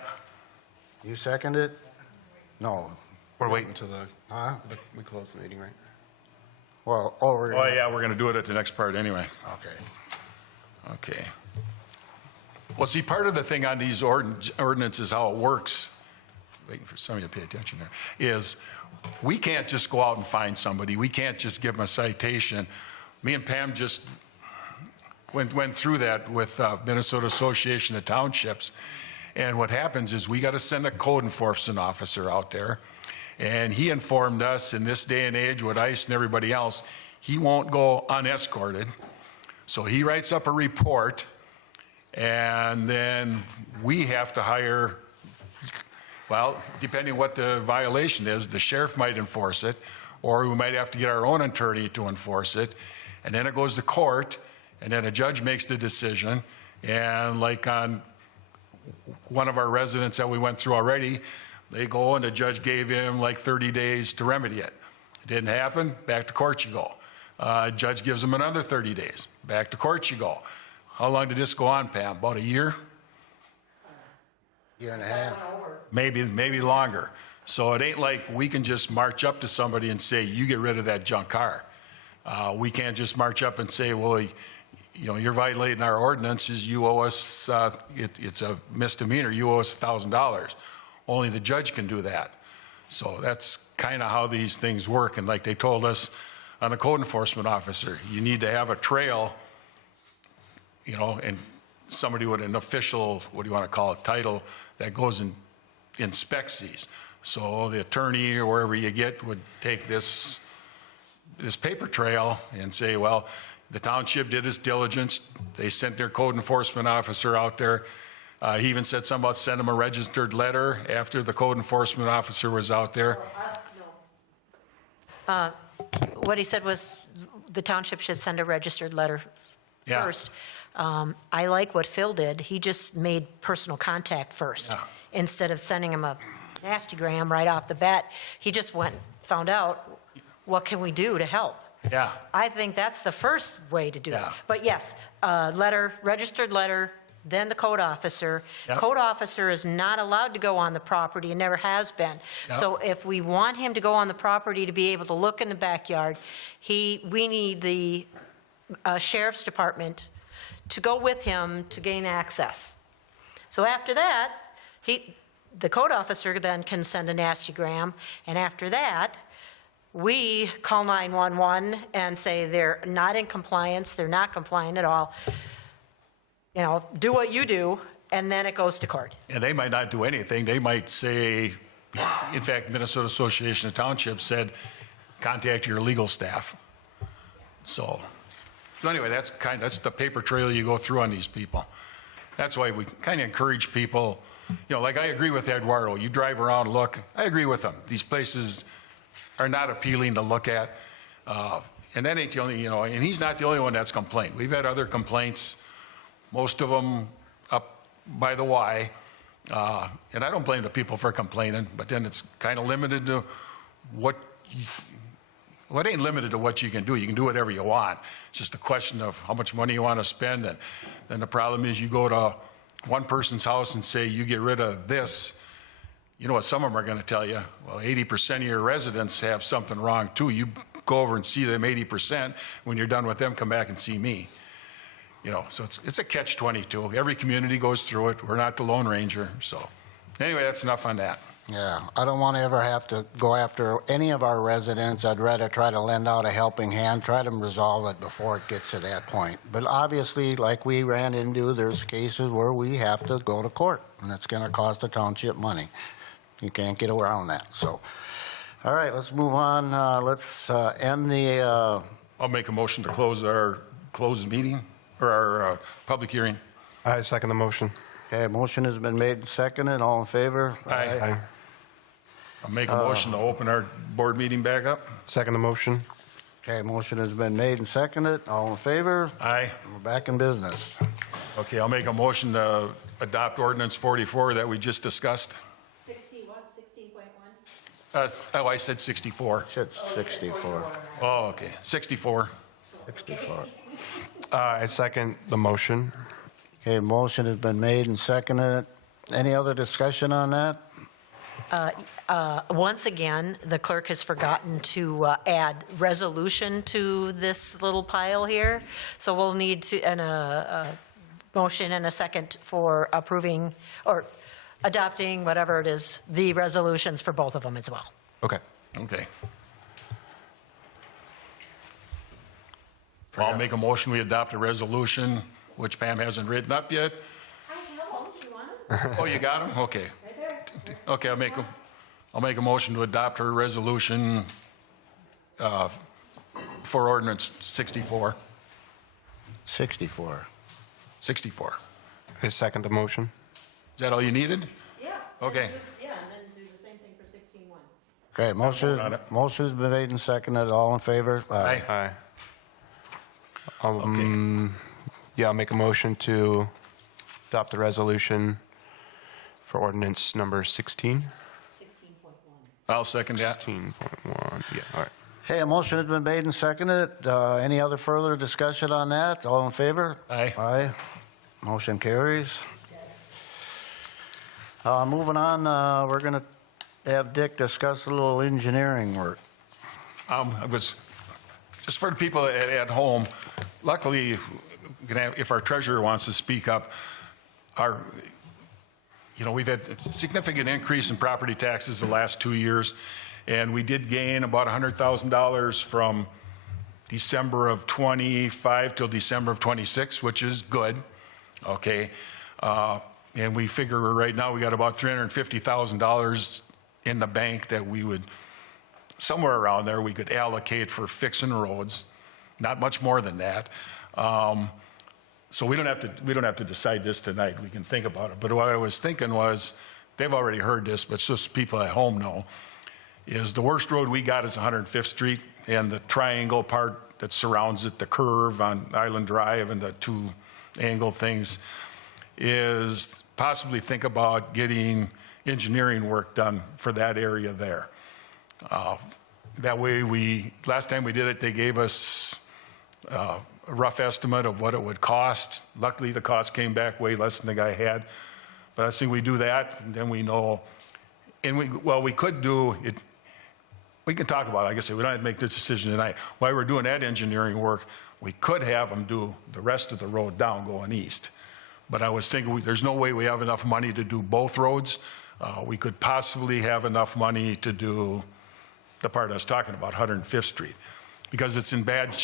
You seconded it? No. We're waiting until Huh? we close the meeting, right? Well, we're Oh, gonna- yeah, we're gonna do it at the next part anyway. Okay. Okay. Well, see, part of the thing on these ordinances, how it works, waiting for somebody to pay attention there, is we can't just go out and find somebody. We can't just give them a citation. Me and Pam just went through that with Minnesota Association of Townships. And what happens is we got to send a code enforcement officer out there. And he informed us in this day and age with ICE and everybody else, he won't go unescorted. So he writes up a report, and then we have to hire, well, depending what the violation is, the sheriff might enforce it, or we might have to get our own attorney to enforce it. And then it goes to court, and then a judge makes the decision. And like on one of our residents that we went through already, they go and the judge gave him like 30 days to remedy it. It didn't happen, back to court you go. Judge gives him another 30 days, back to court you go. How long did this go on, Pam? About a year? Year and a half. Maybe longer. So it ain't like we can just march up to somebody and say, you get rid of that junk car. We can't just march up and say, well, you know, you're violating our ordinances, you owe us, it's a misdemeanor, you owe us $1,000. Only the judge can do that. So that's kind of how these things work. And like they told us on the code enforcement officer, you need to have a trail, you know, and somebody with an official, what do you want to call it, title that goes and inspects these. So the attorney or wherever you get would take this paper trail and say, well, the township did its diligence. They sent their code enforcement officer out there. He even said something about send them a registered letter after the code enforcement officer was out there. What he said was the township should send a registered letter Yeah. first. I like what Phil did. He just made personal contact first. Yeah. Instead of sending him a nastygram right off the bat, he just went, found out, what can we do to help? Yeah. I think that's the first way to do it. Yeah. But yes, letter, registered letter, then the code officer. Yep. Code officer is not allowed to go on the property and never has been. Yep. So if we want him to go on the property to be able to look in the backyard, we need the sheriff's department to go with him to gain access. So after that, the code officer then can send a nastygram, and after that, we call 911 and say they're not in compliance, they're not compliant at all. You know, do what you do, and then it goes to court. And they might not do anything. They might say, in fact, Minnesota Association of Townships said, contact your legal staff. So anyway, that's the paper trail you go through on these people. That's why we kind of encourage people, you know, like I agree with Eduardo. You drive around, look, I agree with him. These places are not appealing to look at. And that ain't the only, you know, and he's not the only one that's complained. We've had other complaints, most of them up by the Y. And I don't blame the people for complaining, but then it's kind of limited to well, it ain't limited to what you can do. You can do whatever you want. It's just a question of how much money you want to spend. And then the problem is you go to one person's house and say, you get rid of this, you know what some of them are going to tell you? Well, 80% of your residents have something wrong too. You go over and see them 80%. When you're done with them, come back and see me. You know, so it's a catch-22. Every community goes through it. We're not the Lone Ranger. So anyway, that's enough on that. Yeah, I don't want to ever have to go after any of our residents. I'd rather try to lend out a helping hand, try to resolve it before it gets to that point. But obviously, like we ran into, there's cases where we have to go to court, and it's going to cost the township money. You can't get around that. So, all right, let's move on. Let's end the... I'll make a motion to close our closed meeting, or our public hearing. I second the motion. Okay, motion has been made and seconded. All in favor? Aye. I'll make a motion to open our board meeting back up. Second the motion. Okay, motion has been made and seconded. All in favor? Aye. We're back in business. Okay, I'll make a motion to adopt ordinance 44 that we just discussed. 16.1? Oh, I said 64. It's 64. Oh, okay, 64. 64. I second the motion. Okay, motion has been made and seconded. Any other discussion on that? Once again, the clerk has forgotten to add resolution to this little pile here. So we'll need to, a motion and a second for approving or adopting, whatever it is, the resolutions for both of them as well. Okay. Okay. I'll make a motion, we adopt a resolution, which Pam hasn't written up yet. I have them, do you want them? Oh, you got them? Okay. Right there. Okay, I'll make a motion to adopt her resolution for ordinance 64. 64. 64. I second the motion. Is that all you needed? Yeah. Okay. Yeah, and then do the same thing for 16.1. Okay, motion's been made and seconded. All in favor? Aye. Aye. Okay. Yeah, I'll make a motion to adopt the resolution for ordinance number 16. 16.1. I'll second that. 16.1, yeah, all right. Okay, a motion has been made and seconded. Any other further discussion on that? All in favor? Aye. Aye. Motion carries. Moving on, we're going to have Dick discuss a little engineering work. I was, just for the people at home, luckily, if our treasurer wants to speak up, we've had a significant increase in property taxes the last 2 years, and we did gain about $100,000 from December of 25 till December of 26, which is good, okay? And we figure right now we got about $350,000 in the bank that we would, somewhere around there, we could allocate for fixing roads, not much more than that. So we don't have to decide this tonight. We can think about it. But what I was thinking was, they've already heard this, but just people at home know, is the worst road we got is 105th Street, and the triangle part that surrounds it, the curve on Island Drive and the two angle things, is possibly think about getting engineering work done for that area there. That way last time we did it, they gave us a rough estimate of what it would cost. Luckily, the cost came back way less than the guy had. But I think we do that, and then we know, and we could do it, we can talk about it. Like I said, we don't have to make this decision tonight. While we're doing that engineering work, we could have them do the rest of the road down going east. But I was thinking, there's no way we have enough money to do both roads. We could possibly have enough money to do the part I was talking about, 105th Street, because it's in bad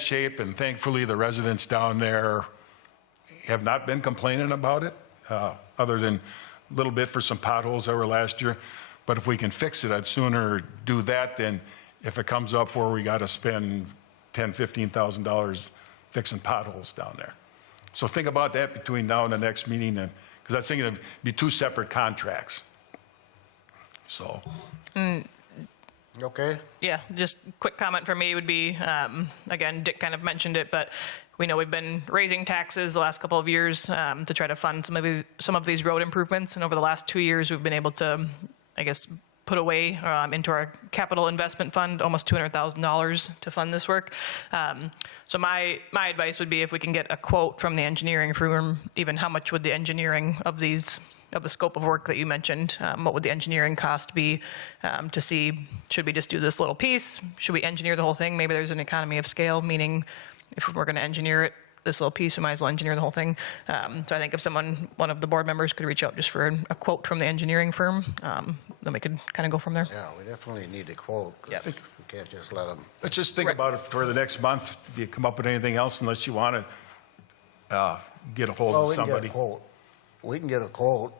shape, and thankfully the residents down there have not been complaining about it, other than a little bit for some potholes that were last year. But if we can fix it, I'd sooner do that than if it comes up where we got to spend $10,000, $15,000 fixing potholes down there. So think about that between now and the next meeting, because I was thinking it'd be two separate contracts. So. Okay? Yeah, just quick comment from me would be, again, Dick kind of mentioned it, but we know we've been raising taxes the last couple of years to try to fund some of these road improvements. And over the last 2 years, we've been able to, I guess, put away into our capital investment fund, almost $200,000 to fund this work. So my advice would be if we can get a quote from the engineering firm, even how much would the engineering of these, of the scope of work that you mentioned, what would the engineering cost be, to see, should we just do this little piece? Should we engineer the whole thing? Maybe there's an economy of scale, meaning if we're going to engineer it, this little piece, we might as well engineer the whole thing. So I think if one of the board members could reach out just for a quote from the engineering firm, then we could kind of go from there. Yeah, we definitely need a quote. 'Cause Yep. we can't just let them. Let's just think about it for the next month, if you come up with anything else, unless you want to get a hold Well, of we can get somebody. a quote. We can get a quote.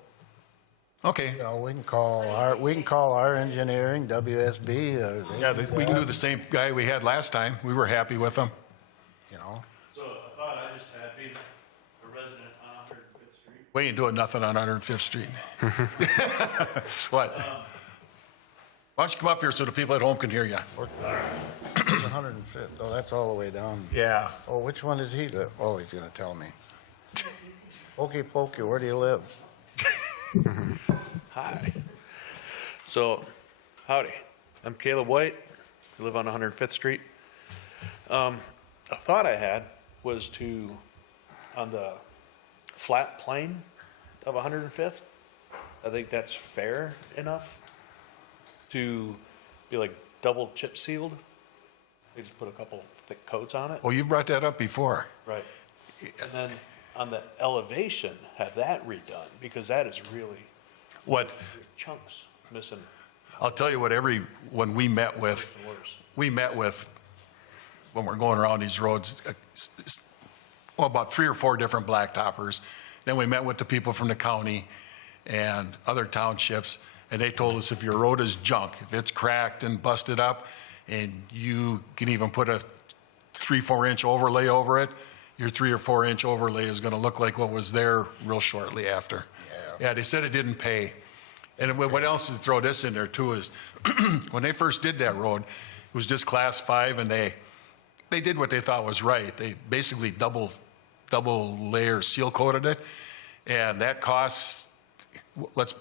Okay, You know, we can call our engineering, WSB, or they yeah, do we can do that, the same guy we had last time. We were happy with him. you know. So a thought I just had, being a resident on 105th Street, We ain't doing nothing on 105th Street. What? Why don't you come up here so the people at home can hear you? Where's 105th? Oh, that's all the way down. Yeah. Oh, which one does he live? Oh, he's gonna tell me. Pokey, where do you live? hi. So, howdy, I'm Caleb White, I live on 105th Street. A thought I had was on the flat plane of 105th, I think that's fair enough to be like double chip sealed. They just put a couple thick coats on it. Well, you've brought that up before. Right. And then on the elevation, have that redone, because that is really What, chunks missing. I'll tell you what, when we met with, when we're going around these roads, well, about 3 or 4 different blacktoppers. Then we met with the people from the county and other townships, and they told us if your road is junk, if it's cracked and busted up, and you can even put a 3-4 inch overlay over it, your 3 or 4 inch overlay is going to look like what was there real shortly after. Yeah, they said it didn't pay. And what else to throw this in there too is, when they first did that road, it was just class 5, and they did what they thought was right. They basically double layer seal coated it, and that costs, let's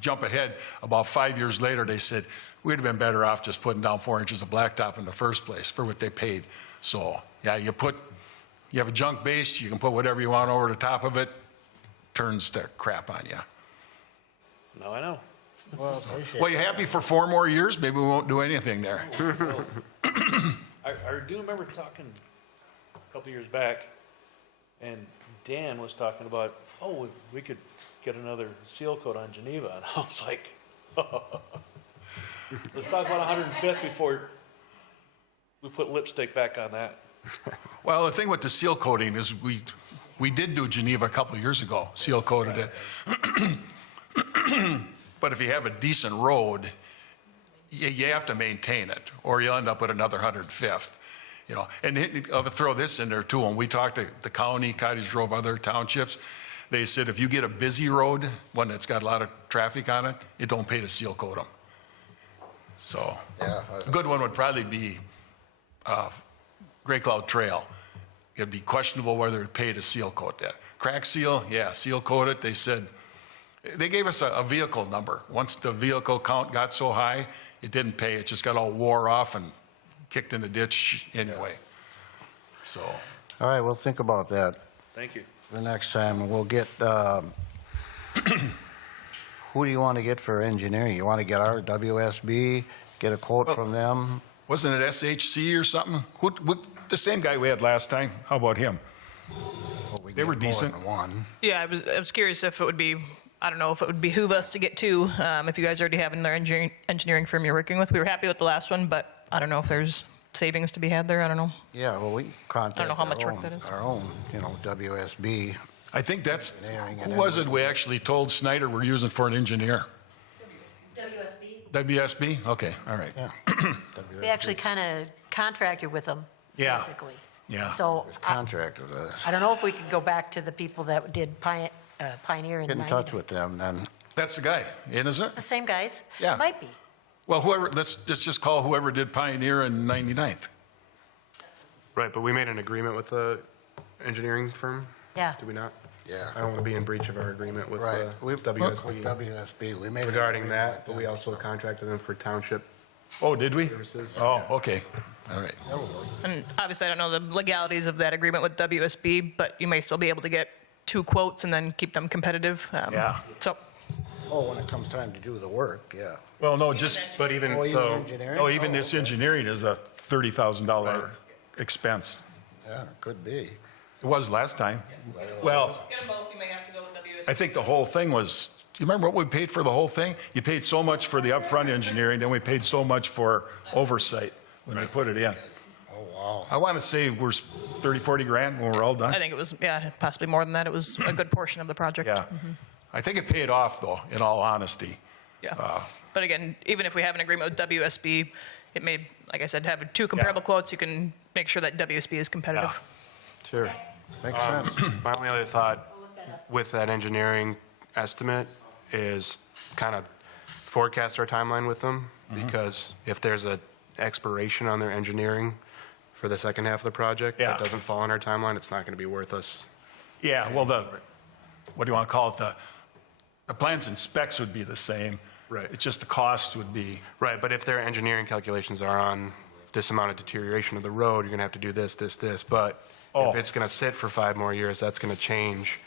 jump ahead, about 5 years later, they said, we'd have been better off just putting down 4 inches of blacktop in the first place for what they paid. So, yeah, you have a junk base, you can put whatever you want over the top of it, turns to crap on you. Now I know. Well, appreciate Well, you happy for 4 more years? Maybe we won't do anything there. I do remember talking a couple years back, and Dan was talking about, oh, we could get another seal coat on Geneva, and I was like, let's talk about 105th before we put lipstick back on that. Well, the thing with the seal coating is we did do Geneva a couple of years ago, seal coated it. But if you have a decent road, you have to maintain it, or you'll end up with another 105th. You know, and I'll throw this in there too. When we talked to the county, Cottage Grove, other townships, they said if you get a busy road, one that's got a lot of traffic on it, it don't pay to seal coat them. So, Yeah, a good one would probably be Gray Cloud Trail. It'd be questionable whether it'd pay to seal coat that. Crack seal, yeah, seal coat it. They said, they gave us a vehicle number. Once the vehicle count got so high, it didn't pay. It just got all wore off and kicked in the ditch anyway. So, All right, we'll think about that Thank you. the next time, and we'll get, who do you want to get for engineering? You want to get our WSB, get a quote from them? wasn't it SHC or something? The same guy we had last time. How about him? Well, we They were get more decent. than one. Yeah, I was curious if it would be, I don't know if it would behoove us to get 2, if you guys already have another engineering firm you're working with. We were happy with the last one, but I don't know if there's savings to be had there. I don't know. Yeah, well, we can contact I don't know how much work our that own, is. our own, WSB. I think that's, Engineering who and was it we actually told Snyder we're using for an engineer? WSB. WSB? Okay, all right. Yeah. We actually kind of contracted with them, Yeah. basically. Yeah. So Contract with us. I don't know if we could go back to the people that did Pioneer in the Get in 90s. touch with them, then. That's the guy, isn't it? The same guys? Yeah. Might be. Well, let's just call whoever did Pioneer in 99th. Right, but we made an agreement with the engineering firm, Yeah. did we not? Yeah. I don't want to be in breach of our agreement with Right. With WSB WSB, we made. an regarding agreement that, with but them, we also so. contracted them for township Oh, did we? services. Oh, okay. All right. And obviously, I don't know the legalities of that agreement with WSB, but you may still be able to get 2 quotes and then keep them competitive. Yeah. So, Oh, when it comes time to do the work, yeah. Well, no, just, But even Oh, even so, engineering? no, even Oh, this okay. engineering is a $30,000 expense. Yeah, could be. It was last time. Well, get them both, you may have to go with WSB. I think the whole thing was, do you remember what we paid for the whole thing? You paid so much for the upfront engineering, then we paid so much for oversight when they put it in. Oh, wow. I want to say we're 30, 40 grand when we're all done. I think it was, yeah, possibly more than that. It was a good portion of the project. Yeah. I think it paid off, though, in all honesty. Yeah. But again, even if we have an agreement with WSB, it may, like I said, have 2 comparable quotes. You can make sure that WSB is competitive. sure. Makes sense. My only other thought with that engineering estimate is kind of forecast our timeline with them, because if there's a expiration on their engineering for the second half of the project Yeah. that doesn't fall on our timeline, it's not going to be worth us. Yeah, well, what do you want to call it? The plans and specs would be the same. Right. It's just the cost would be, Right, but if their engineering calculations are on this amount of deterioration of the road, you're going to have to do this, this, this. But Oh. if it's going to sit for 5 more years, that's going to change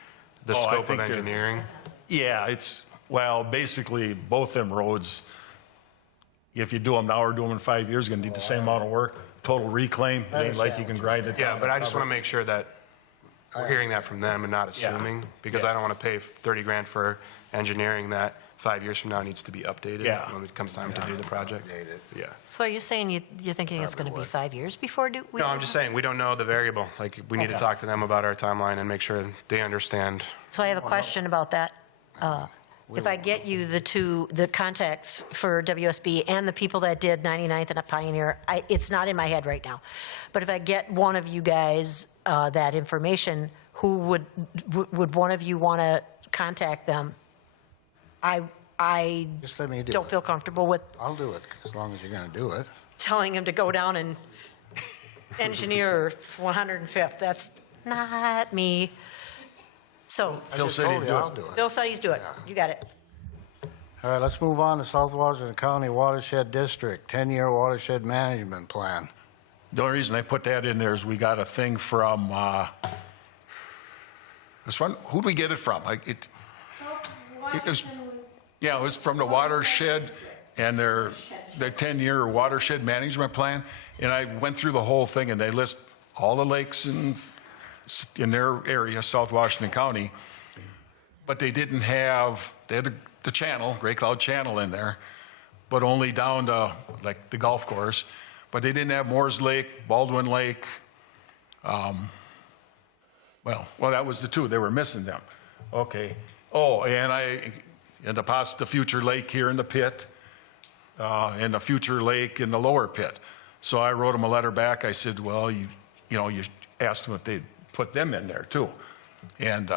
the Oh, I scope of think they're- engineering. yeah, it's, well, basically, both them roads, if you do them now or do them in 5 years, going to need the same amount of work. Total reclaim, it ain't like you can grind it. Yeah, down but I and just cover want to make sure that we're hearing that from them and not assuming, because I don't want to pay 30 grand for engineering that 5 years from now needs to be updated Yeah. when it comes time to do the project. Updated. Yeah. So are you saying you're thinking it's going to be 5 years before we? No, I'm just saying, we don't know the variable. Like, we need to talk to them about our timeline and make sure they understand. So I have a question about that. If I get you the contacts for WSB and the people that did 99th and Pioneer, it's not in my head right now. But if I get one of you guys that information, who would one of you want to contact them? I Just let me do don't it. feel comfortable with I'll do it, as long as you're going to do it. telling him to go down and engineer 105th. That's not me. So, Phil said he'd do I'll it. do it. Bill said he's do it. You got it. All right, let's move on to South Washington County Watershed District, 10-year watershed management plan. The only reason I put that in there is we got a thing from, who'd we get it from? It was, yeah, it was from the Watershed and their 10-year watershed management plan. And I went through the whole thing, and they list all the lakes in their area, South Washington County. But they didn't have, they had the channel, Gray Cloud Channel in there, but only down to like the golf course. But they didn't have Moores Lake, Baldwin Lake. Well, that was the 2. They were missing them. Okay. Oh, and the future lake here in the pit, and the future lake in the lower pit. So I wrote them a letter back. I said, well, you asked them if they'd put them in there too. And,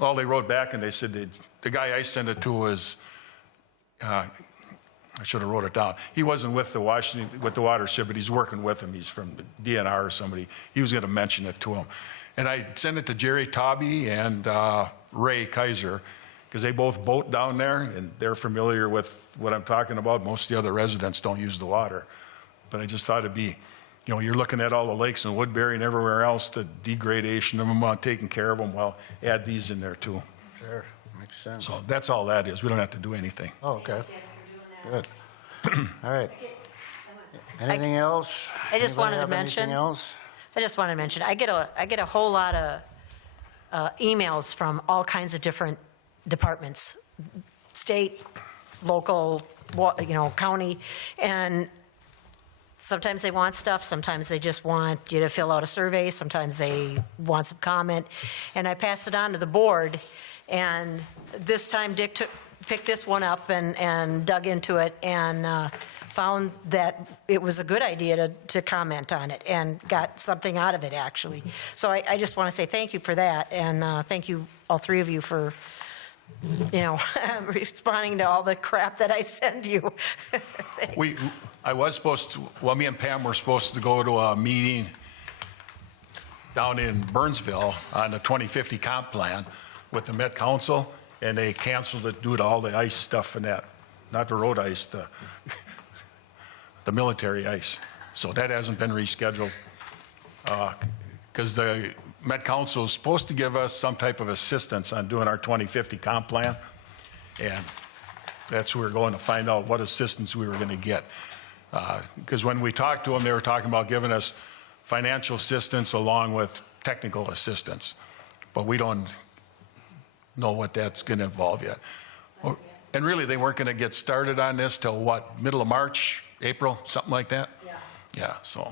well, they wrote back and they said, the guy I sent it to was, I should have wrote it down. He wasn't with the watershed, but he's working with him. He's from the DNR or somebody. He was going to mention it to him. And I sent it to Jerry Tobby and Ray Kaiser, because they both boat down there, and they're familiar with what I'm talking about. Most of the other residents don't use the water. But I just thought it'd be, you're looking at all the lakes in Woodbury and everywhere else, the degradation of them, taking care of them. Well, add these in there too. Sure, makes sense. So that's all that is. We don't have to do anything. Oh, okay. Good. All right. Anything else? I just wanted to Anybody have mention- anything else? I just want to mention, I get a whole lot of emails from all kinds of different departments, state, local, county, and sometimes they want stuff, sometimes they just want you to fill out a survey, sometimes they want some comment, and I pass it on to the board, and this time Dick picked this one up and dug into it and found that it was a good idea to comment on it and got something out of it, actually. So I just want to say thank you for that, and thank you, all 3 of you, for responding to all the crap that I send you. I was supposed to, me and Pam were supposed to go to a meeting down in Burnsville on the 2050 comp plan with the Met Council, and they canceled it due to all the ice stuff and that. Not the road ice, the military ice. So that hasn't been rescheduled. Because the Met Council is supposed to give us some type of assistance on doing our 2050 comp plan. And that's where we're going to find out what assistance we were going to get. Because when we talked to them, they were talking about giving us financial assistance along with technical assistance. But we don't know what that's going to involve yet. And really, they weren't going to get started on this till what, middle of March, April, something like that? Yeah. Yeah, so.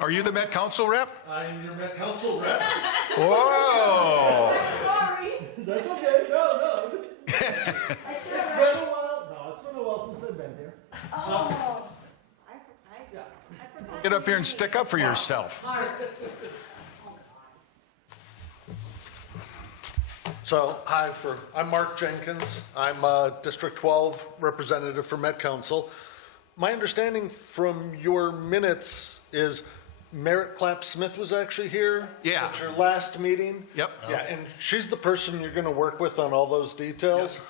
Are you the Met Council rep? I'm your Met Council rep. Whoa! Sorry. That's okay. No. It's been a while. No, it's been a while since I've been here. Oh, I forgot. Get up here and stick up for yourself. So, I'm Mark Jenkins. I'm District 12 representative for Met Council. My understanding from your minutes is Merritt Clapp-Smith was actually here Yeah. at your last meeting. Yep. Yeah, and she's the person you're going to work with on all those details.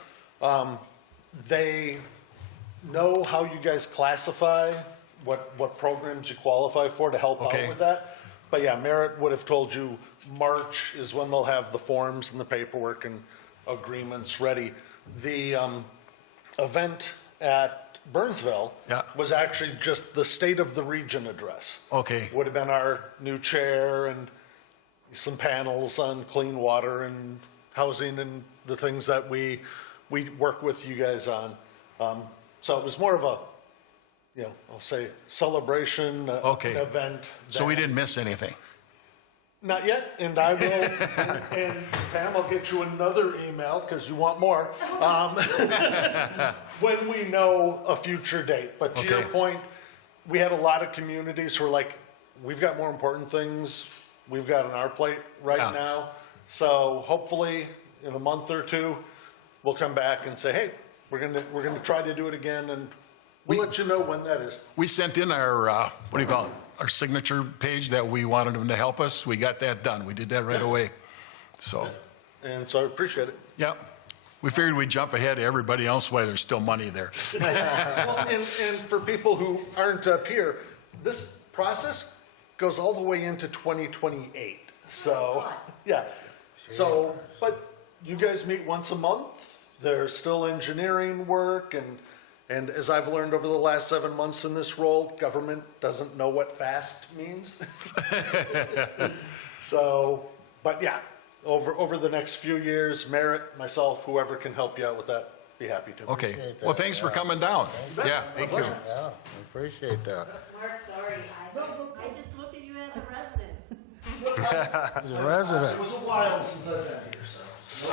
They know how you guys classify, what programs you qualify for to help Okay. out with that. But yeah, Merritt would have told you March is when they'll have the forms and the paperwork and agreements ready. The event at Burnsville Yeah. was actually just the State of the Region address. Okay. Would have been our new chair and some panels on clean water and housing and the things that we work with you guys on. So it was more of a, I'll say celebration, Okay. an event. So we that- didn't miss anything. Not yet, and I will, and Pam, I'll get you another email, because you want more, when we know a future date. But to your Okay. point, we had a lot of communities who were like, we've got more important things we've got on our plate right Yeah. now. So hopefully, in a month or two, we'll come back and say, hey, we're gonna try to do it again, and we'll let you know when that is. We sent in our, our signature page that we wanted them to help us. We got that done. We did that right away. So, And so I appreciate it. yeah. We figured we'd jump ahead of everybody else while there's still money there. Well, and for people who aren't up here, this process goes all the way into 2028. So, yeah. So, but you guys meet once a month. There's still engineering work, and as I've learned over the last 7 months in this role, government doesn't know what fast means. So, but yeah, over the next few years, Merritt, myself, whoever can help you out with that, be happy to. Okay. Appreciate that, Well, thanks for yeah. coming down. Yeah, thank you. Yeah, I appreciate that. Mark, sorry, I just looked at you as a resident. He's a resident. It was a while since I've been here, so.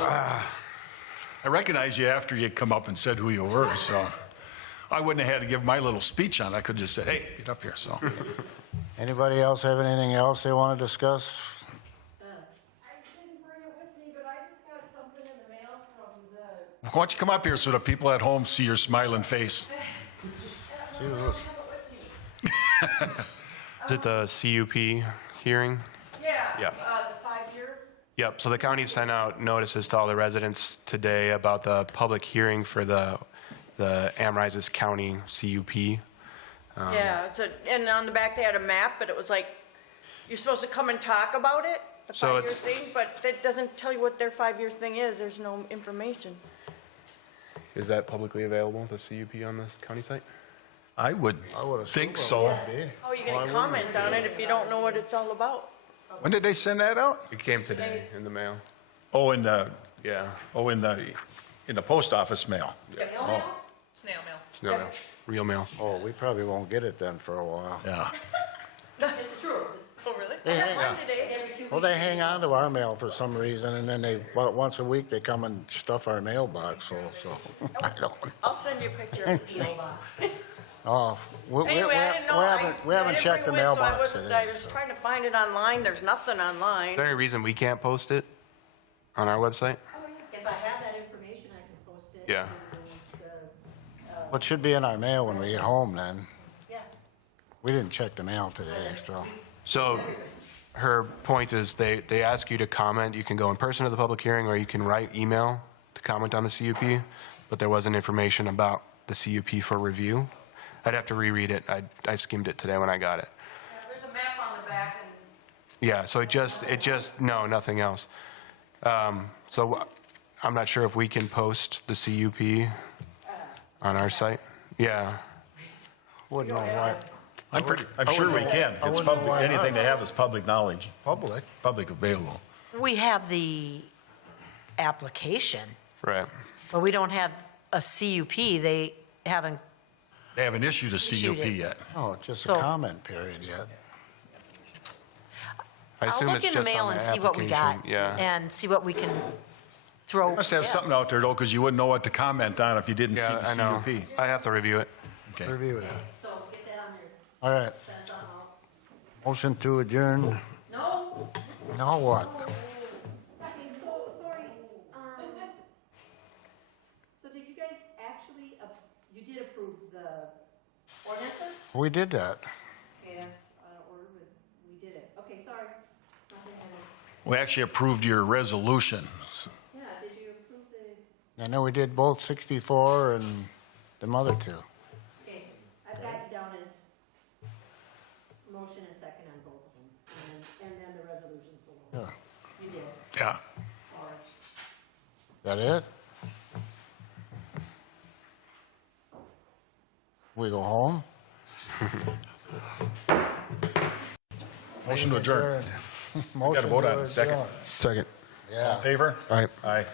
I recognized you after you come up and said who you were, so I wouldn't have had to give my little speech on it. I could just say, hey, get up here, so. Anybody else have anything else they want to discuss? I didn't bring it with me, but I just got something in the mail from the, Why don't you come up here so the people at home see your smiling face? I don't have it with me. Is it the CUP hearing? Yeah, Yeah. the 5-year. Yep, so the county sent out notices to all the residents today about the public hearing for the a.Amrize County CUP. Yeah, and on the back they had a map, but it was like, you're supposed to come and talk about it, the So 5-year it's- thing, but that doesn't tell you what their 5-year thing is. There's no information. Is that publicly available, the CUP on this county site? I would assume think it so. would be. How are you going to comment on it if you don't know what it's all about? When did they send that out? It came today in the mail. Oh, in the post office mail. Oh, Snail mail. No mail, real mail. Oh, we probably won't get it then for a while. yeah. It's true. Oh, really? They hang, One today. Every 2 weeks. well, they hang on to our mail for some reason, and then once a week, they come and stuff our mailbox, so I don't. I'll send you a picture of the mailbox. Oh, we Anyway, I didn't know. we haven't I checked the didn't bring it with, so mailbox I today. was trying to find it online. There's nothing online. Is there any reason we can't post it on our website? If I have that information, I can post it. Yeah. to the, Well, it should be in our mail when we get home then. We didn't check the mail today, so. So her point is they ask you to comment. You can go in person to the public hearing, or you can write email to comment on the CUP, but there wasn't information about the CUP for review. I'd have to reread it. I skimmed it today when I got it. Yeah, there's a map on the back and Yeah, so it just, no, nothing else. So I'm not sure if we can post the CUP on our site. Yeah, Wouldn't know why. I'm sure we can. I It's wouldn't know public, why not. anything they have is public knowledge, Public. public available. We have the application, right. but we don't have a CUP. They haven't, They haven't issued a Issued CUP it. yet. Oh, it's just a So- comment period yet. I I'll assume look it's in the just mail on and the see what we got. application. Yeah. And see what we can throw. Must have Yeah. something out there though, because you wouldn't know what to comment on if you didn't see Yeah, I know. the CUP. I have to review it. Okay. Review that. So get that on there, All right. send something out. Motion to adjourn. No, Now what? okay, so, sorry, so did you guys actually, you did approve the ordinances? We did that. Okay, that's out of order, but we did it. Okay, sorry. Nothing had We actually approved your resolution. Yeah, did you approve the, And then we did both 64 and the other two. okay, I've got you down as motion and second on both of them, and then the resolutions below. Yeah. You did, Yeah. sorry. That it? We go home? Motion to adjourn. Motion vote on it in to a second. adjourn. Second. Yeah. Favor? All right. Aye.